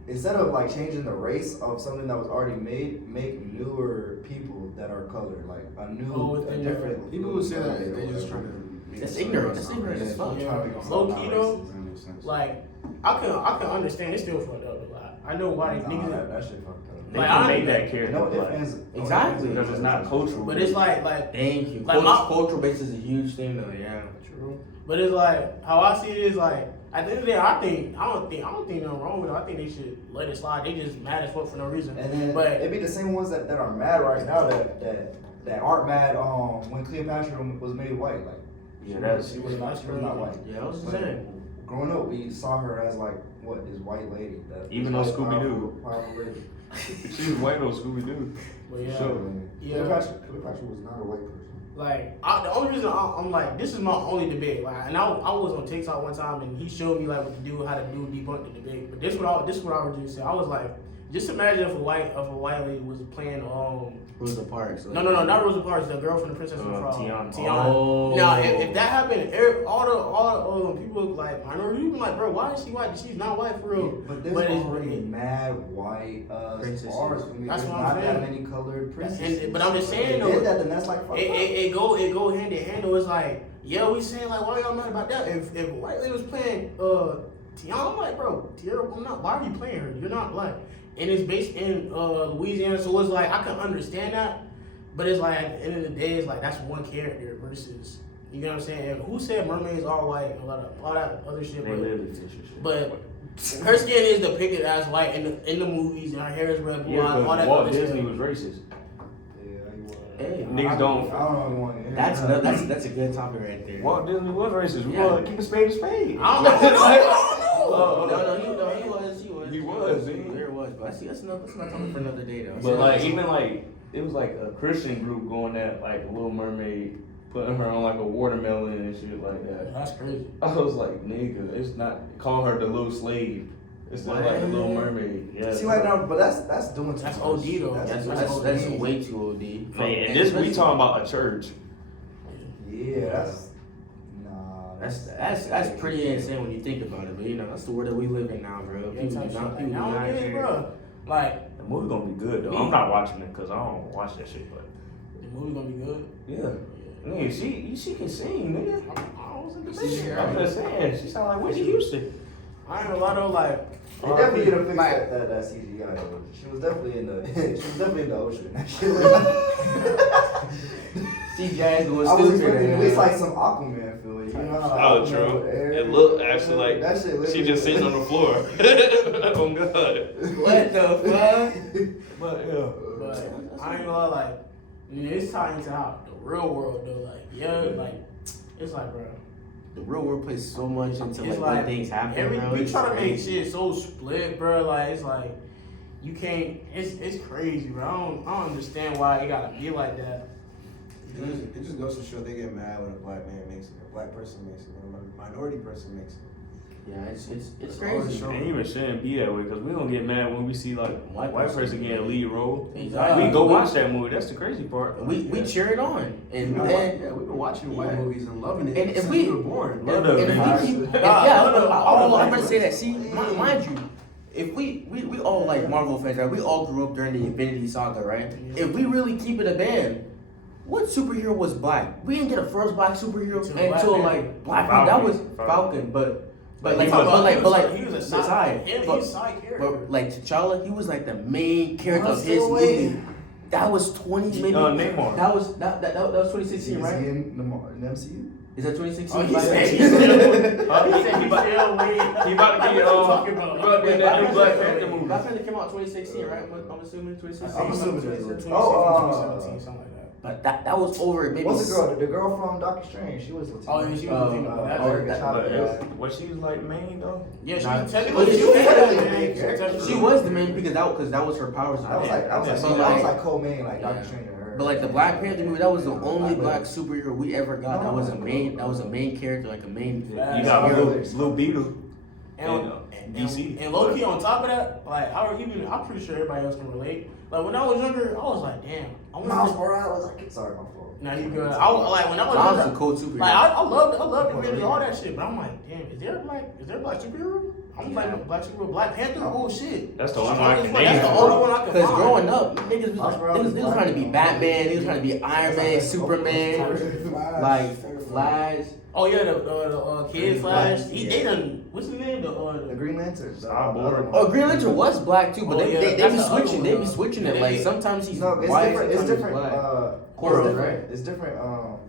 instead of like changing the race of something that was already made, make newer people that are colored, like a different. People who say that they're just trying to make That's it ignorant. sound That's ignorant as fuck. Yeah. Trying to be Low on key, racist. though, Doesn't make sense. Like, I can understand. It's still fucked up. Like, I know why Nah, niggas. that shit fucked up. They Like, can I- make that character No black. ifs, Exactly. Because it's not cultural. But it's like Thank you. Like my- Cultural base is a huge thing though. Yeah. true. But it's like how I see it is like at the end of the day, I don't think nothing wrong with it. I think they should let it slide. They just mad as fuck for no reason. And then But it'd be the same ones that are mad right now that aren't mad when Cleopatra was made white. Like Yeah, that's she was not white. Yeah, I was But saying. growing up, we saw her as like this white lady. Even this on white, Scooby-Doo. powerful lady. She was white on Scooby Doo. but yeah, Sure. yeah. Cleopatra was not a white person. Like the only reason I'm like this is my only debate. Like, and I was on TikTok one time and he showed me like what to do, how to debunk the debate. But this what I would just say. I was like, Just imagine if a white lady was playing Rosa Parks. No, not Rosa Parks. The girl from the Princess and the Frog. Tiana. Oh. Now, if that happened, all the people like minority, you be like, bro, why is she white? She's not white for real. But there's already mad white princesses. stars. I mean, That's there's what I'm not saying. that many colored princesses. But I'm just saying If though, they did that, then that's like fucked up. it go hand in hand. Though it's like, yeah, we saying like, why y'all mad about that? If a white lady was playing Tiana, I'm like, bro, Tiara, I'm not. Why are you playing her? You're not black. And it's based in Louisiana, so it's like I can understand that, but it's like at the end of the day, it's like that's one character versus, you know what I'm saying? And who said mermaids all white and all that other shit? They literally fish and shit. But her skin is depicted as white in the movies, and her hair is red, blue, Yeah, all that Walt other Disney shit. was racist. Hey, Niggas don't. I don't want to. that's a good topic right there. Walt Disney was racist. We Yeah. gotta keep a spade a spade. I don't know. He was. There was, but that's not talking for another day though. But like even like it was like a Christian group going at like Little Mermaid, putting her on like a watermelon and shit like that. That's crazy. I was like, nigga, it's not call her the little slave. It's not like a Little Mermaid. Yeah. See, like now, but that's doing too That's much. OD though. That's way too OD. Hey, and this we talking about a church. Yeah, that's That's pretty insane when you think about it. But you know, that's the world that we live in now, bro. People do not care. Bro. Like The movie gonna be good though. I'm not watching it because I don't watch that shit. But the movie gonna be good. yeah, nigga, she can sing, nigga. I was in the See, picture. I'm just saying, she sound like Whitney Houston. I ain't gonna lie though, like They definitely need to fix that CGI. Though. She was definitely in the ocean. That shit CGI is going I was stupid. expecting at man. least like some Aquaman feeling. You know how Oh, Aquaman true. with air- It looked actually like that shit she just sitting on the floor. Oh god. What the fuck? But yeah. But I ain't gonna lie, like, it's tying to how the real world though, like, like, it's like, bro, The real world plays so much into it's like when things happen, bro. we It's try to make crazy. shit so split, bro. Like, it's like you can't. It's crazy, bro. I don't understand why it gotta be like that. It just goes to show they get mad when a black man makes it, a black person makes it, when a minority person makes it. Yeah, it's It's crazy. always shown. And even shouldn't be that way because we don't get mad when we see like white person getting a lead role. Exactly. We go watch that movie. That's the crazy part. We cheer it on, and Yeah, then we've been watching white Yeah. movies and loving it And if since we- we were born. Love and that if man. we keep, Nah, I'm gonna say that. See, mind you, if we all like Marvel fans, right? We all grew up during the Infinity Saga, right? If we really keep it a band, what superhero was black? We didn't get a first black superhero until like Black Panther. That was Falcon, but like he was a side, side. He's but, a side character. but like T'Challa, he was like the main character of I'm his still movie. waiting. That was 20 maybe. Neymar. That was 2016, Is he right? in the MCU? Is that 2016? Oh, he Black said Panther? he's still waiting. He about to be talking about? he about to be in that new Black Panther movie. Black Panther came out 2016, right? I'm assuming 2016. I'm assuming it is. 2017, Oh, something like that. But that was over maybe. What's the girl? The girl from Doctor Strange. She was Latina. Oh, yeah, she was Latina. That's American that- Child, But yeah. was she like main though? Yeah, she Nah, was technically she she was was technically the the main main character. She was the main because that was her powers. That was like co-main like Doctor Strange and her. But like the Black Panther movie, that was the only black superhero we ever got. That was a main character, like a main. You Yeah. got Yeah. Lil Beetle. And, DC. and low key on top of that, like I'm pretty sure everybody else can relate. Like when I was younger, I was like, damn, I Miles want. Morales. Sorry, my fault. Now you good? Like when I was Miles younger, is a cool superhero. like I loved really all that shit. But I'm like, damn, is there a black superhero? I'm like black superhero, Black Panther. Oh shit. That's the only one I can That's the name. only one I can Because find. growing up, niggas was trying to be Batman, niggas trying to be Iron Man, Superman, like Flash. Oh yeah, the Kid Flash. They done. What's his name? The Green Lantern. Starboard. Oh, Green Lantern was black too, but Oh, they yeah, be that's the other switching. one, They be though. switching it. Yeah, Like they- sometimes he's No, it's white, different. It's sometimes different. he's black. Corals, it's different. right? It's different.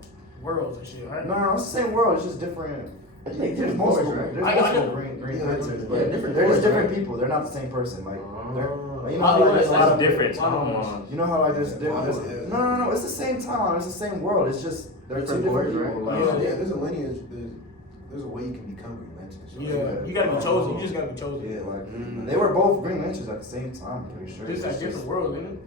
Worlds and shit, right? No, it's the same world. It's just different. There's multiple. There's I know. multiple Green Lanterns, but Yeah, different they're just worlds, different right? people. They're not the same person. Like, they're, Oh. like, you know how like, there's a lot of different timelines. You know how like there's no. It's the same timeline. It's the same world. It's just they're two Different different worlds, people. right? Like, Yeah, there's a lineage. There's a way you can become Green Lantern. So Yeah, you gotta be chosen. You just gotta be chosen. yeah, like Mm. they were both Green Lanterns at the same time. I'm pretty sure. It's like It's different just- worlds, isn't it?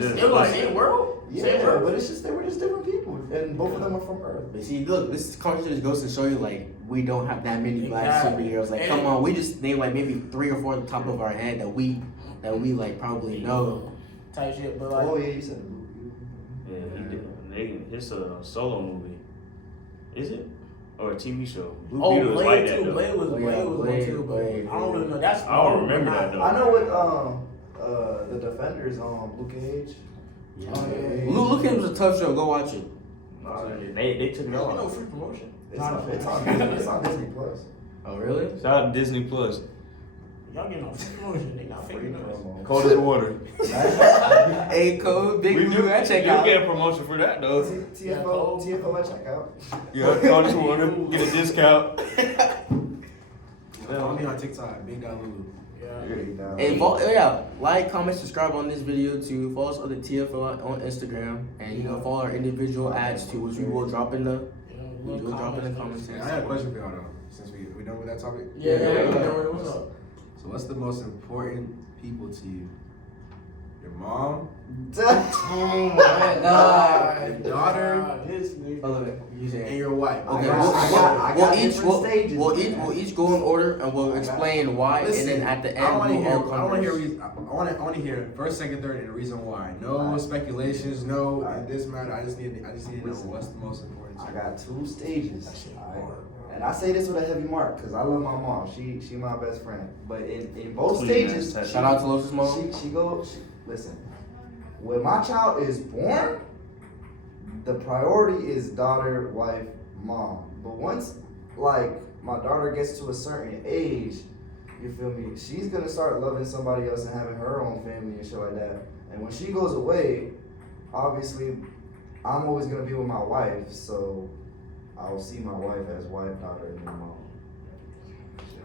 Just It was like the same world. Same Yeah, world. but it's just they were just different people, and both of them are from Earth. But see, look, this conversation goes to show you like we don't have that many black Exactly. superheroes. Like, And come on, we just name like maybe 3 or 4 at the top of our head that we that we like probably know. Type shit, but like. Oh yeah, you said it. Yeah, he did. It's a solo movie. Is it? Or a TV show? Blue Oh, Beetle is Blade like that, too. though. Blade was one too, Blade. but I don't really know. That's I don't remember that, though. I know what the Defenders on Luke Cage. Yeah. Oh, yeah. Luke Cage was a tough show. Go watch it. They took it You know, off. free promotion. It's on Disney Plus. Oh really? Shout out to Disney Plus. Y'all getting on free promotion. They not figuring us. Cold as water. Hey, Code, Big We Blue, do that check you out. get a promotion for that though. TFO at checkout. Yeah, cold as water. Get a discount. Follow me on TikTok, Big Dog Lulu. Yeah. And like, comment, subscribe on this video too. Follow us on the TFL on Instagram, and follow our individual ads too, which we will drop in the comments. Hey, I had a question for y'all though, since we done with that topic. Yeah. What's up? So what's the most important people to you? Your mom, Oh my god. your daughter, This nigga. and your wife. Okay, I got different stages, we'll man. each go in order and we'll explain why, Listen, and then at the I end want to we'll hear. all I want to hear. converse. I want to hear first, second, third, and the reason why. No Alright. speculations. No, Alright. this matter. I just need to know Listen. what's the most important. To I you. got 2 stages. Alright? And I say this with a heavy mark because I love my mom. She my best friend. But in both Please, stages, man. Shout out to Losa's mom. listen. When my child is born, the priority is daughter, wife, mom. But once like my daughter gets to a certain age, you feel me? She's gonna start loving somebody else and having her own family and shit like that. And when she goes away, obviously, I'm always gonna be with my wife. So I will see my wife as wife, daughter, and then mom.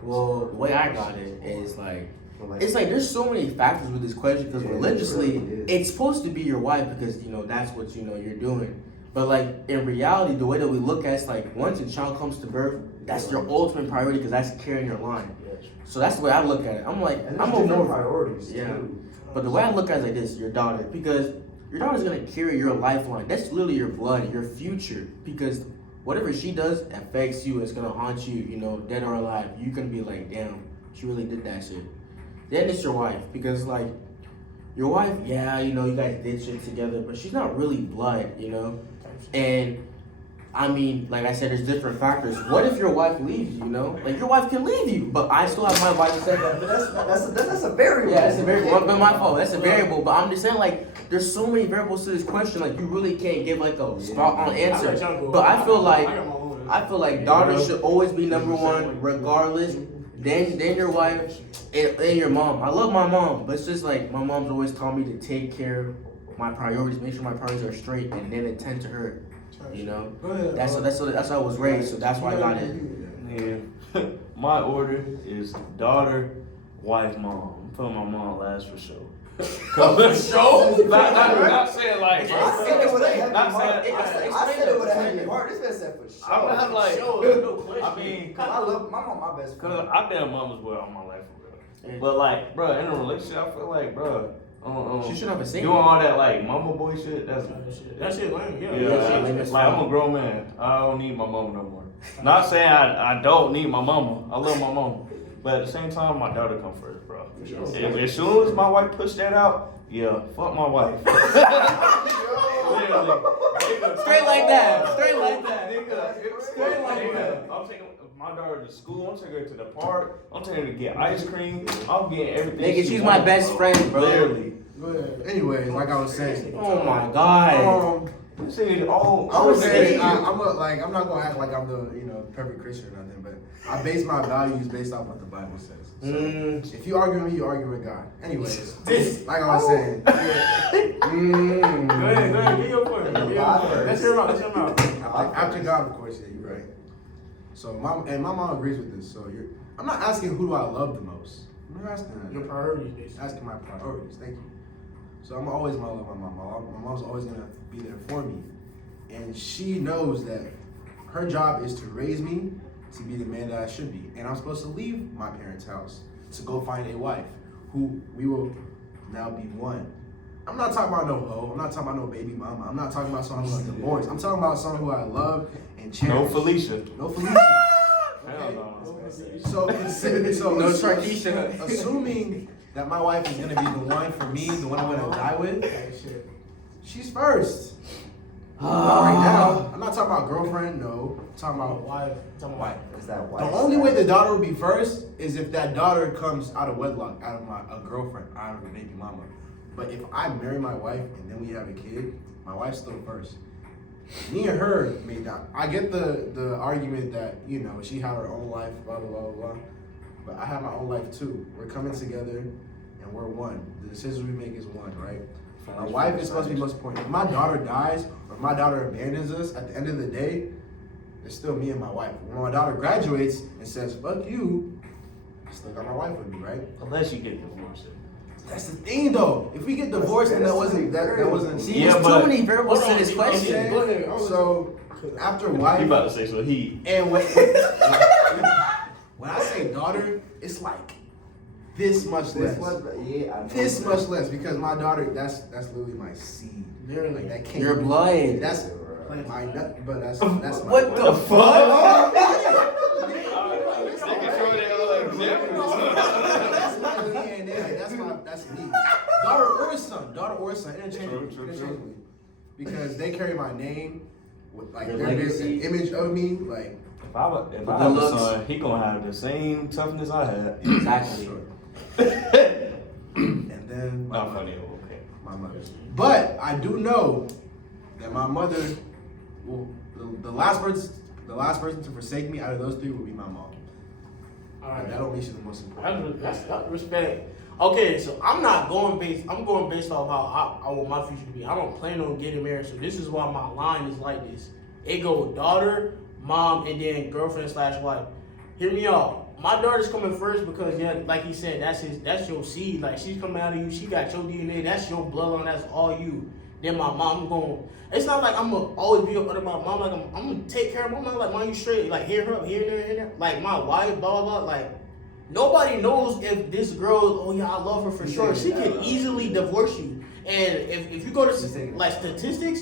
Well, the way I got it is like. But It's like there's so many factors with this question because Yeah, religiously it really is. it's supposed to be your wife because that's what you're doing. But like in reality, the way that we look at it's like once a child comes to birth, that's your ultimate priority because that's carrying your line. So that's the way I look at it. I'm like and I'm there's different over. priorities Yeah. too. But the way I look at it is like this: your daughter, because your daughter's gonna carry your lifeline. That's literally your blood, your future. Because whatever she does affects you. It's gonna haunt you. Dead or alive. You're gonna be like, damn, she really did that shit. Then it's your wife, because like your wife, you guys did shit together, but she's not really blood, And I mean, like I said, there's different factors. What if your wife leaves you? Like your wife can leave you, but I still have my wife to say that. But that's a variable. Yeah, that's a variable. But my fault. That's a variable. But I'm just saying, like, there's so many variables to this question. Like, you really can't give like a spot on answer. But I feel like daughter should always be number one, regardless. Then your wife, and your mom. I love my mom, but it's just like my mom's always taught me to take care of my priorities, make sure my priorities are straight, and then attend to her. That's how I was raised, so that's why I got it. Yeah. My order is daughter, wife, mom. I'm putting my mom last for sure. Not saying like. I said it with a heavy Not heart. saying- I said it with a heavy heart. This man said for sure. I'm not like. No question. I mean, I love my mom, my best cause friend. I've been a mama's boy all my life for real. But like, bro, in a relationship, I feel like, bro, She should have a doing single. all that like mama boy shit. That's That shit lame. yeah. Yeah, Like I'm a grown man. I don't need my mama no more. Not saying I don't need my mama. I love my mama. But at the same time, my daughter come first, bro. As soon as my wife pushed that out, yeah, fuck my wife. Literally. Straight like that. Straight like that. Straight like that. I'm taking my daughter to school. I'm taking her to the park. I'm taking her to get ice cream. I'm getting everything. Nigga, she she's my wants, best friend, bro. Literally. Anyways, like I was saying. Oh my god. This is all. I was saying, saying- I'm not gonna act like I'm the perfect Christian or nothing, but I base my values based off what the Bible says. So if you argue with me, you argue with God. Anyways, like I was saying. Go ahead, get your point. Let's hear him out. Like after God, of course, yeah, you're right. So my mom agrees with this. So I'm not asking who do I love the most. I'm not asking that. Your priorities, basically. Asking my priorities. Thank you. So I'm always gonna love my mom. My mom's always gonna be there for me, and she knows that her job is to raise me to be the man that I should be, and I'm supposed to leave my parents' house to go find a wife who we will now be one. I'm not talking about no hoe. I'm not talking about no baby mama. I'm not talking about someone who I divorced. I'm talking about someone who I love and cherish. No Felicia. No Felicia. Hell no. So No Sharkeisha. assuming that my wife is gonna be the one for me, the one I'm gonna die with, she's first. Right now, I'm not talking about girlfriend. No, I'm talking about Wife. wife. Is that The only way the daughter will be first is if that daughter comes out of wedlock, out of a girlfriend, out of a baby mama. But if I marry my wife and then we have a kid, my wife's still first. Me and her made that. I get the argument that, you know, she had her own life, blah, blah, blah, blah. But I have my own life too. We're coming together and we're one. The decisions we make is one, right? My wife is supposed to be most important. If my daughter dies or my daughter abandons us, at the end of the day, it's still me and my wife. When my daughter graduates and says, fuck you, I still got my wife with me, right? Unless you get divorced. That's the thing though. If we get divorced, then that wasn't. See, Yeah, there's but- too many variables Hold to on, this question. go ahead. So after He wife about to say so. He. and when I say daughter, it's like this much less. This much less because my daughter, that's literally my seed. Like that can't. Your be- blood. That's my. But that's my. What the fuck? That's my DNA. That's me. Daughter or son. Interchangeably. Because they carry my name with like Your their legacy. image of me. Like If I have the a looks. son, he gonna have the same toughness I had. Exactly. and then my Not mother. funny. Okay. My mother. But I do know that my mother will the last person to forsake me out of those three will be my mom. All right. That don't mean she's the most important. That's respect. Okay, so I'm going based off how I want my future to be. I don't plan on getting married, so this is why my line is like this. It go daughter, mom, and then girlfriend / wife. Hear me out. My daughter's coming first because like he said, that's your seed. Like she's coming out of you, she got your DNA, that's your bloodline, that's all you. Then my mom it's not like I'm gonna always be up under my mom, like I'm gonna take care of my mom, like mom, you straight, like hear her up, here and there. Like my wife, blah blah blah, like nobody knows if this girl, oh yeah, I love her for sure. She can easily divorce you. And if you go to like statistics,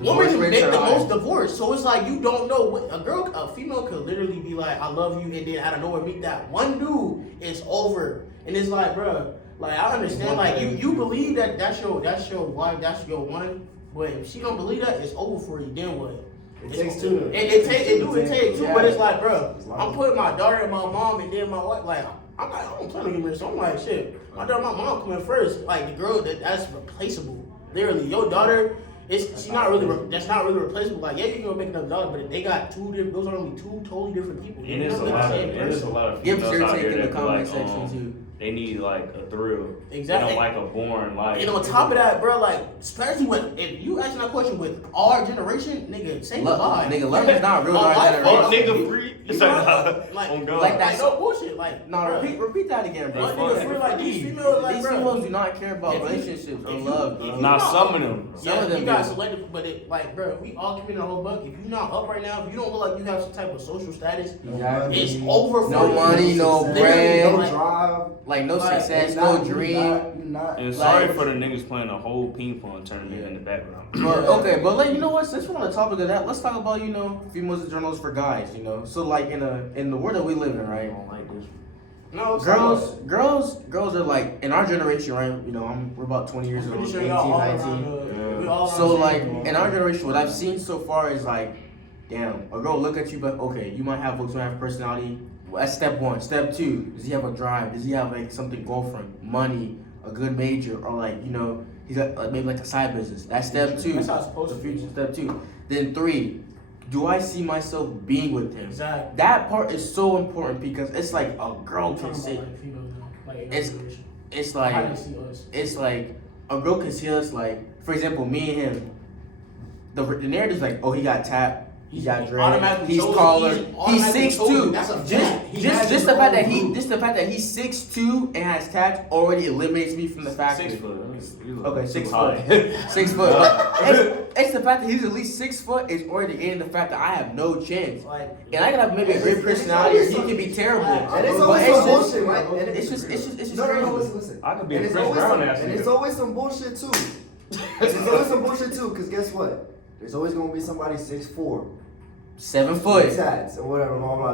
women Divorce rates make are the high. most divorce. So it's like you don't know what a female could literally be like, I love you, and then out of nowhere meet that one dude, it's over. And it's like, bruh, like I understand, like you believe that that's your wife, that's your one, but if she don't believe that, it's over for you. Then what? It takes two. It takes two, Yeah. but it's like, bro, I'm putting my daughter and my mom and then my wife. Like, I'm like, I don't plan on getting married, so I'm like, shit. My daughter, and my mom coming first. Like the girl, that's replaceable. Literally, your daughter, that's not really replaceable. Like, yeah, you can go make another daughter, but they got those are only two totally different people. And there's a lot of Give females your out take here in the that be comment like, section too. they need like a thrill. Exactly. They don't like a boring life. And on top of that, bro, like, especially if you asking that question with our generation, nigga, say goodbye. Nigga, love is not real Oh, our my generation. fault. Nigga free. It's like, on God. like that- Like, no bullshit. Like, No, bruh. repeat that again, bro. Like, nigga, free, like, these females, like, These bro. females do not care about If you- relationships or if you- love, if bro. you Not not- some of them. Some of them you got do. selective, but it, like, bro, we all come in a whole buck. If you're not up right now, if you don't look like you have some type of social status, Exactly. it's over for No you. money, no Literally, bread. like, drive. Like no Like, success, no dream. And Like- sorry for the niggas playing a whole ping pong tournament in the background. But, okay, but like you know what? Since we're on the topic of that, let's talk about females and journals for guys. So like in the world that we live in, I right? don't like this. No, it's Girls are like in our generation, right? We're about 20 years old, pretty 18, sure y'all all 19. around we all So around like the same in our generation, what I've seen so far is like, damn, a girl look at you, but okay, you might have looks, you might have personality. Well, that's step one. Step two, does he have a drive? Does he have like something going for him? Money, a good major, or like he's got maybe like a side business. That's step two. That's how it's supposed The to be. future, step two. Then three, do I see myself being with him? Exactly. That part is so important because it's like a girl I'm can talking say, about, like, females now. Like, in our It's- generation. it's How like. they see us. It's like a girl can see us like, for example, me and him. The narrative's like, oh, he got tapped, he got dread, Automatically he's chosen. taller, He's he's automatically 6'2". chosen. That's a fact. He has Just his the fact own that group. he's 6'2" and has tapped already eliminates me from the fact 6 that foot. Okay, 6 high. foot. 6 foot. But it's the fact that he's at least 6 foot is already in the fact that I have no chance. Like, And I can have maybe a great personality, or he can be terrible. And it's But always it's some just- bullshit, right? And It's just no, crazy. listen. I could be And a it's Chris always Brown some, ass and it's nigga. always some bullshit too. There's always some bullshit too, cause guess what? There's always gonna be somebody 6'4", 7 foot. tats or whatever, blah blah.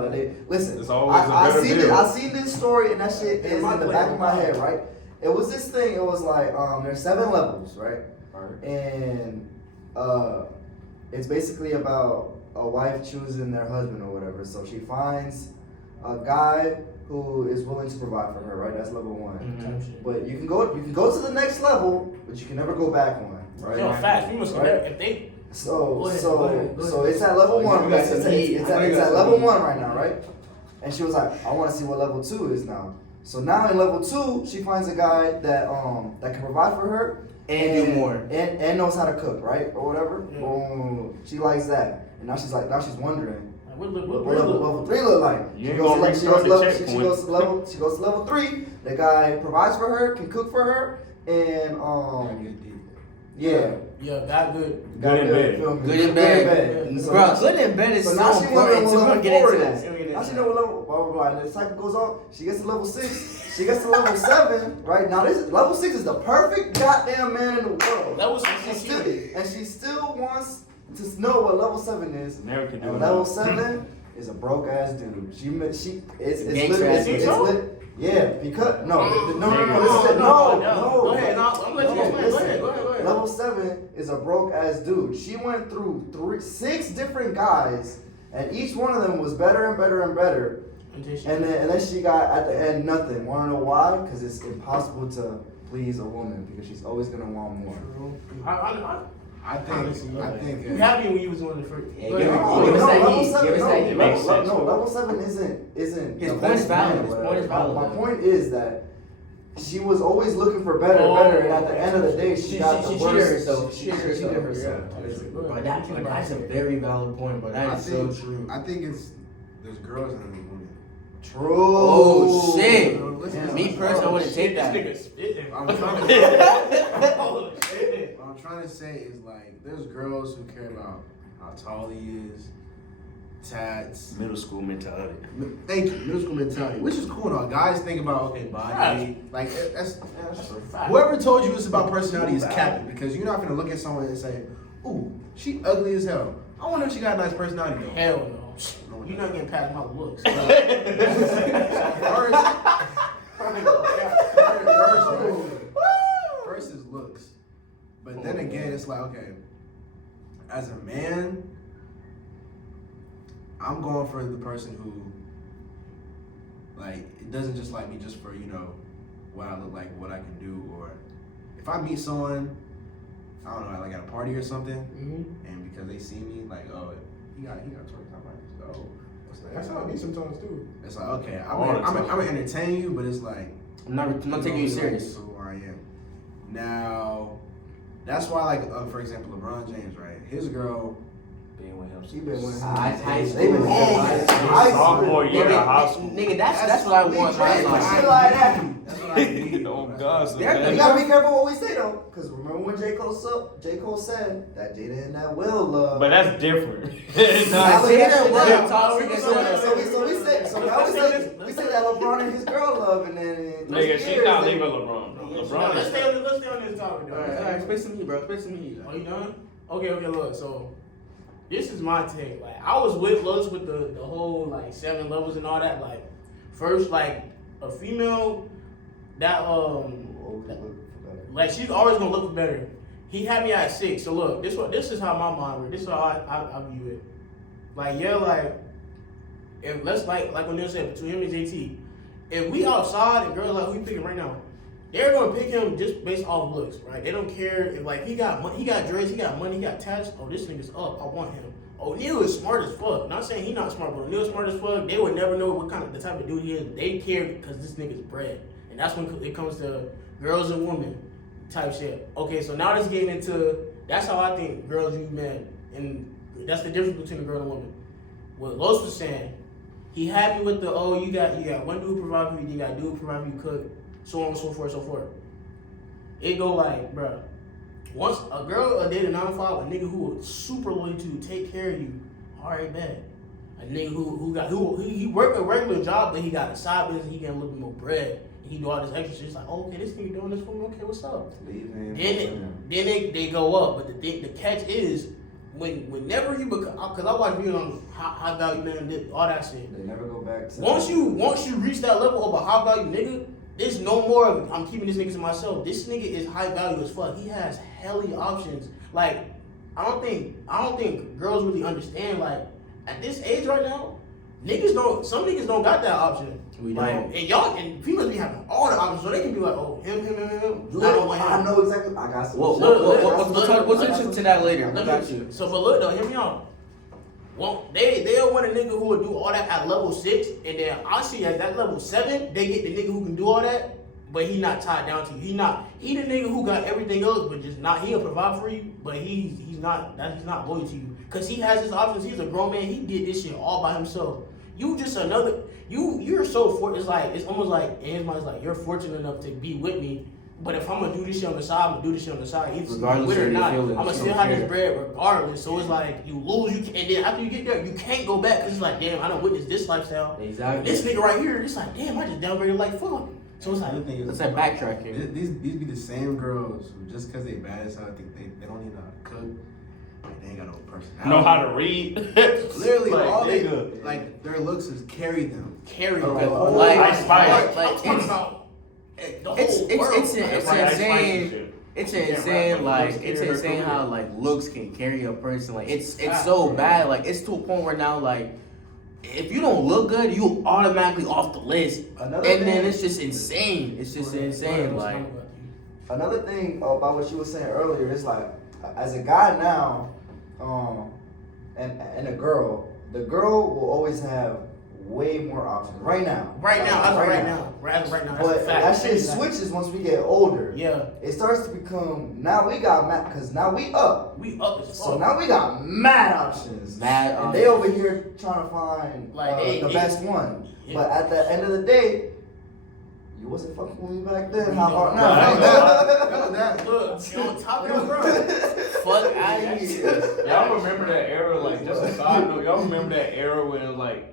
Listen, It's always a I better seen deal. I seen this story and that shit is my in the play, back of my my head, play. right? It was this thing. It was like there's 7 levels, right? Alright. And it's basically about a wife choosing their husband or whatever. So she finds a guy who is willing to provide for her, right? That's level 1. Mhm. But you can go to the next level, but you can never go back on, right? Yo, facts. We must Right. if they. So Go ahead, so go ahead, go so ahead. it's at level Oh, 1. you got It's some at, heat. it's I know at, you it's got at some level heat. 1 right now, right? And she was like, I want to see what level 2 is now. So now in level 2, she finds a guy that can provide for her And do more. and knows how to cook, right, or whatever. Yeah. Boom. She likes that, and now she's wondering What what level 3 look like. You ain't gonna restart the checkpoint. She goes to level 3. The guy provides for her, can cook for her, and yeah. Yeah, that good. Good in bed. feel me? Good in bed. So Bro, now she- good in bed is so so now she wondering important. what So we're level gonna get 4 into is. that. We're gonna Now get she into know what level, blah, blah, blah. And the cycle goes on. She gets to level 6. She gets to level 7. Right now, level 6 is the perfect goddamn man in the world. That was And she still wants to know what level 7 is. Never can do And it. level 7 is a broke ass dude. It's Gangster lit. ass It's nigga. lit. Yeah, because no. No, Go ahead, no, I'm gonna let you explain. Go ahead, go ahead. Level 7 is a broke ass dude. She went through 6 different guys, and each one of them was better and better and better. And then she got at the end nothing. Wanna know why? Because it's impossible to please a woman because she's always gonna want more. I think. You had me when you was on the first. Yeah, Go give ahead. me- give us that heat. Give us that heat. Makes sense. No, level 7 isn't. His the point best is valid. man or His whatever. point is valid, My though. point is that she was always looking for better and better, and at the end of the day, she got the cheated worst. herself. She She cheated cheated herself. herself. But that's a very valid point, but that is so true. I think there's girls and there's women. True. Oh, shit. Yeah. Me personally, I wouldn't take that. This nigga spitting. I'm trying to Oh, shit. What I'm trying to say is like there's girls who care about how tall he is, tats. Middle school mentality. Thank you, middle school mentality, which is cool though. Guys think about okay, body, like that's whoever told you it's about personality is capping because you're not gonna look at someone and say, "Ooh, she ugly as hell." I wonder if she got a nice personality though. Hell no. You're not getting past my looks. First is looks, but then again, it's like okay, as a man, I'm going for the person who, like, it doesn't just like me just for what I look like, what I can do, or if I meet someone, I don't know, like at a party or something, and because they see me, like, oh, he got 20 time, right? Oh, what's that? That's how it be sometimes too. It's like okay, All the I'm time. gonna entertain you, but it's like. I'm not taking you serious. For who I am. Now, that's why, like, for example, LeBron James, right? His girl. Being with him. She been with High They been school. high school. Sophomore year of high school. Nigga, that's what I want. Right, Like, shit like that. That's what I need. Oh God, so You that- gotta be careful what we say though, because remember when J. Cole said that Jada and that Will love. But that's different. Now we Jada got and Will shit talk down. together. We say that LeBron and his girl love, and then in 3 Nigga, she's years, not they- leaving LeBron. LeBron Let's is. stay on this topic, though. Alright, spit some heat, bro. Spit some heat. Are you done? Okay, look, so this is my take. Like, I was with Lux with the whole, like, 7 levels and all that. Like, first, like, a female that, like, she's always gonna look for better. He had me at 6. So, look, this is how my mind works. This is how I view it. Like, yeah, like, if let's, like when they said, between him and JT, if we outside and girls like, who you picking right now? They're gonna pick him just based off looks, right? They don't care if like he got money, he got dress, he got money, he got tats. Oh, this nigga's up. I want him. O'Neal is smart as fuck. Not saying he not smart, but O'Neal's smart as fuck. They would never know what kind of the type of dude he is. They care because this nigga's bread, and that's when it comes to girls and women type shit. Okay, so now let's get into that's how I think girls use men, and that's the difference between a girl and a woman. What Los was saying, he happy with the you got one dude provide for you, you got dude provide for you, cook. So on and so forth, so forth. It go like, bruh, once a girl date a 9-to-5, a nigga who was super loyal to you, take care of you, alright, bet. A nigga who he work a regular job, but he got a side business, he getting a little bit more bread, and he do all this extra shit. It's like, oh, okay, this nigga doing this for me, okay, what's up? Then they go up, but the catch is, whenever you become, cause I watch videos on high value men, all that shit. They never go back to Once you reach that level of a high value nigga, there's no more of I'm keeping this nigga to myself. This nigga is high value as fuck. He has helly options. Like I don't think girls really understand. Like at this age right now, some niggas don't got that option. We like, don't. And females be having all the options, so they can be like, oh, him. I don't want him. I know exactly. I got some. We'll touch to that later. I got you. So, but look though, hear me out. Well, they'll want a nigga who will do all that at level 6, and then I see at that level 7, they get the nigga who can do all that, but he not tied down to you. He the nigga who got everything else, but just not. He'll provide for you, but he's not loyal to you, cause he has his options. He's a grown man. He did this shit all by himself. You just another. You're so it's almost like in his mind, it's like you're fortunate enough to be with me. But if I'm gonna do this shit on the side, I'm gonna do this shit on the side. Either Regardless with it or of your not, feelings, I'm gonna you still don't have this care. bread regardless. So it's like you lose, and then after you get there, you can't go back because it's like, damn, I don't witness this lifestyle. Exactly. This nigga right here, it's like, damn, I just downgraded like fuck. So it's like, The thing is, That's like backtracking. These be the same girls who just because they bad as hell, I think they don't even know how to cook. Like, they ain't got no personality. Know how to read. Literally, Like, all they nigga. like their looks is carry them. carry Oh, the whole like- life. like, I'm talking it's- about the whole It's world. it's Like, ice spice and insane. shit. It's Yeah, insane, right, like looks it's carry her insane career. how like looks can carry a person. Like it's so bad. Like it's to a point where now like if you don't look good, you automatically off the list. Another And then thing- it's just insane. It's just insane. Like Another thing about what you were saying earlier is like, as a guy now, and a girl, the girl will always have way more options. Right now. Right now, as of right now. now, right now, that's a But fact. that shit switches once we get older. Yeah, It starts to become, now we got mad, because now we up. we up as So fuck. now we got mad options. Mad And they over here trying to find Like, the best one. Yeah. But at the end of the day, you wasn't fucking with me back then. How hard Nah, I ain't now? gonna Look, you on top of that, bro. fuck out of here. Y'all remember that era, like just a side note, y'all remember that era when it was like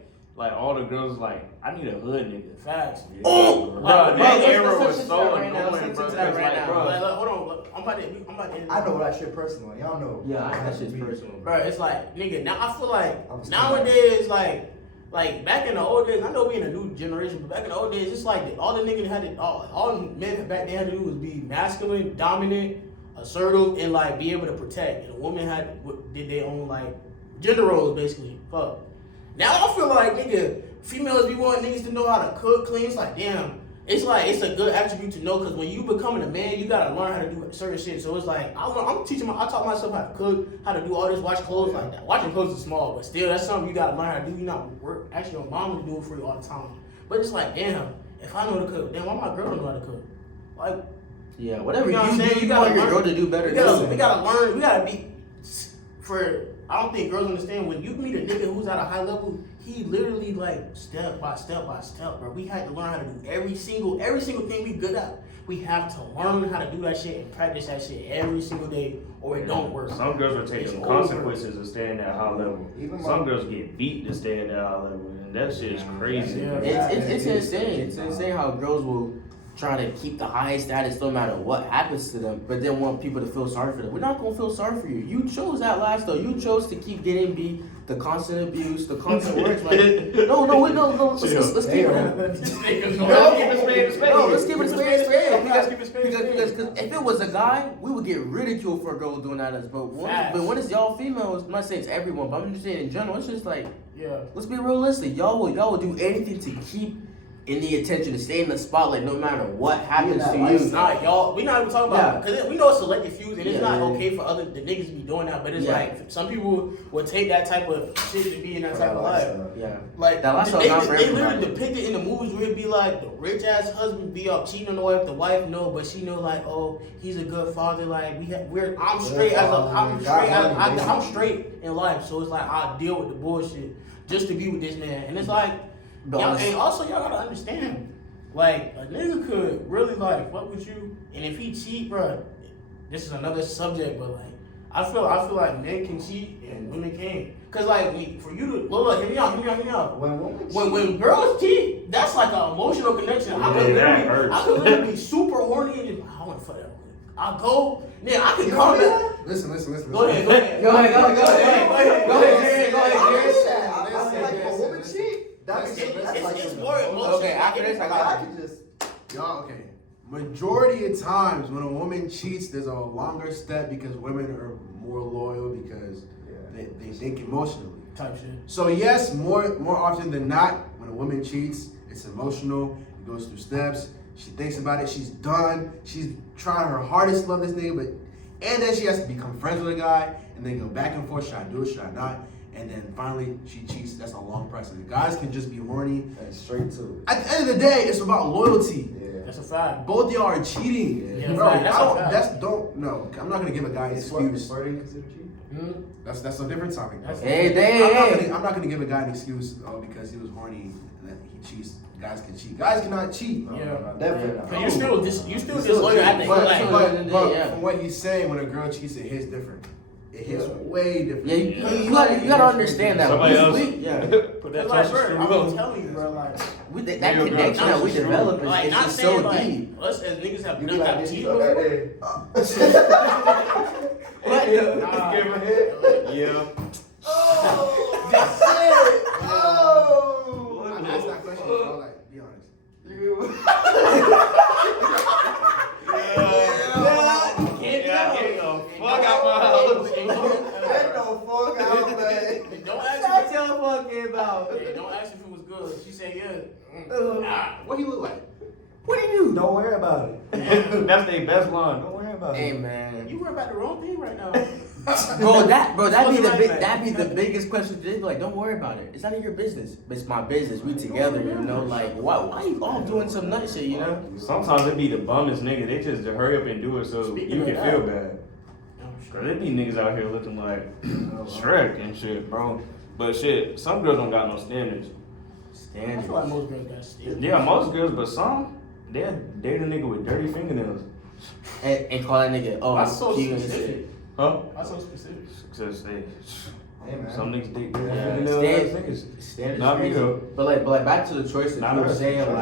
all the girls was like, I need a hood nigga. Facts. Oh, bro, that let's era touch was into so that right now. annoying, Let's bro. touch into that 'cause, right like, now. bro, Like, hold on, look, I'm about to. I know that shit personal. Y'all know. Yeah, that shit's personal. Bro, it's like, nigga, now I feel like I was nowadays, like back in the old days, I know we in a new generation, but back in the old days, it's like all the niggas had to, all men back then had to do was be masculine, dominant, assertive, and like be able to protect. And a woman did their own like gender roles basically. Fuck. Now I feel like nigga, females be wanting niggas to know how to cook, clean. It's like damn. It's like it's a good attribute to know because when you becoming a man, you gotta learn how to do certain shit. So it's like I taught myself how to cook, how to do all this, wash clothes like that. Washing clothes is small, but still that's something you gotta learn how to do. You not work actually your mom will do it for you all the time. But it's like damn, if I know how to cook, damn why my girl don't know how to cook? Like Yeah, whatever You know what I'm you saying? do, You you gotta want your learn. girl to do better we too. gotta learn. We gotta be I don't think girls understand when you meet a nigga who's at a high level. He literally like step by step, bro. We had to learn how to do every single thing we good at. We have to learn how to do that shit and practice that shit every single day, or it don't work. Some girls are taking It's consequences of staying at high level. Even Some my- girls get beat to stay at that high level, and that shit is crazy. Yeah. It's insane. It's insane how girls will try to keep the high status no matter what happens to them, but then want people to feel sorry for them. We're not gonna feel sorry for you. You chose that lifestyle. You chose to keep getting beat, the constant abuse, the constant words. Like, no. Let's keep it. No, let's keep it straight. Because if it was a guy, we would get ridiculed for a girl doing that. But when it's y'all females, I'm not saying it's everyone, but I'm just saying in general, it's just like, Yeah. let's be realistic. Y'all will do anything to keep in the attention, to stay in the spotlight, no matter what happens to you. Nah, y'all, we not even talking about because we know it's selective fews and it's Yeah, not yeah. okay for the niggas to be doing that, but it's Yeah. like some people would take that type of shit to be in that type of life. Yeah. Like That lifestyle they not for literally everybody. depict it in the movies where it'd be like the rich ass husband be up cheating on the wife know, but she know like, oh, he's a good father. Like I'm straight I'm straight in life, so it's like I deal with the bullshit just to be with this man, and it's like, and also y'all gotta understand. Like, a nigga could really, like, fuck with you, and if he cheat, bro, this is another subject, but, like, I feel like men can cheat and women can't. Because, like, for you to, look, hear me out. When girls cheat, that's like an emotional connection. I could literally be super horny and just, I want to fuck that I go, nigga, I can come back. Listen. Go ahead. Go ahead. Go ahead. I feel like if a woman cheat, that's like It's some- more emotional. Okay, after this, I got I could just. Y'all, okay. Majority of times when a woman cheats, there's a longer step because women are more loyal because they think emotionally. Type shit. So yes, more often than not, when a woman cheats, it's emotional. It goes through steps. She thinks about it. She's done. She's trying her hardest to love this nigga, and then she has to become friends with a guy, and then go back and forth. Should I do it? Should I not? And then finally she cheats. That's a long process. Guys can just be horny. And straight to it. At the end of the day, it's about loyalty. Yeah. That's a fact. Both of y'all are cheating. Yeah, Bro, that's a fact. I'm not gonna give a guy an excuse. Flirting considered cheating? That's a different topic. Hey. I'm not gonna give a guy an excuse because he was horny and that he cheats. Guys can cheat. Guys cannot cheat. Yeah. Definitely not. Cause you still disloyal at the end. Like, But from what he's saying, when a girl cheats, it hits different. It hits way different. Yeah, you gotta understand that. Somebody else. Put that like, toaster bro, screw I'm up. telling you, bro, like, That connection that we develop is like it's not just saying so like deep. us as niggas have You done be like have this, cheated you before. like that. Nah. Give him a hit. Yeah. Oh, that's it. Oh. I asked that question. Bro, like, be honest. Fuck out my house. Get the fuck out, man. Don't ask What y'all talking about? Hey, don't ask if it was good. She said yeah. Nah. What he look like? What do you do? Don't worry about it. That's their best line. Don't worry about Hey it. man. You worry about the wrong thing right now. that'd be the biggest question today. Like, don't worry about it. It's none of your business. It's my business. We together, you know. Like, why you all doing some nut shit, you know? Sometimes it be the bummest nigga. They just hurry up and do it so Speaking you of can that. feel bad. Cause there be niggas out here looking like Shrek and shit, bro. But shit, some girls don't got no standards. I feel like most girls got still. Yeah, most girls, but some they'll date a nigga with dirty fingernails. And call that nigga, oh, That's so cute and specific. shit. Huh? That's so specific. Success they Hey, man. some niggas date dirty Yeah, fingernails ass stand- niggas. Standards Not me crazy. though. But like back to the choices Not you were her. saying,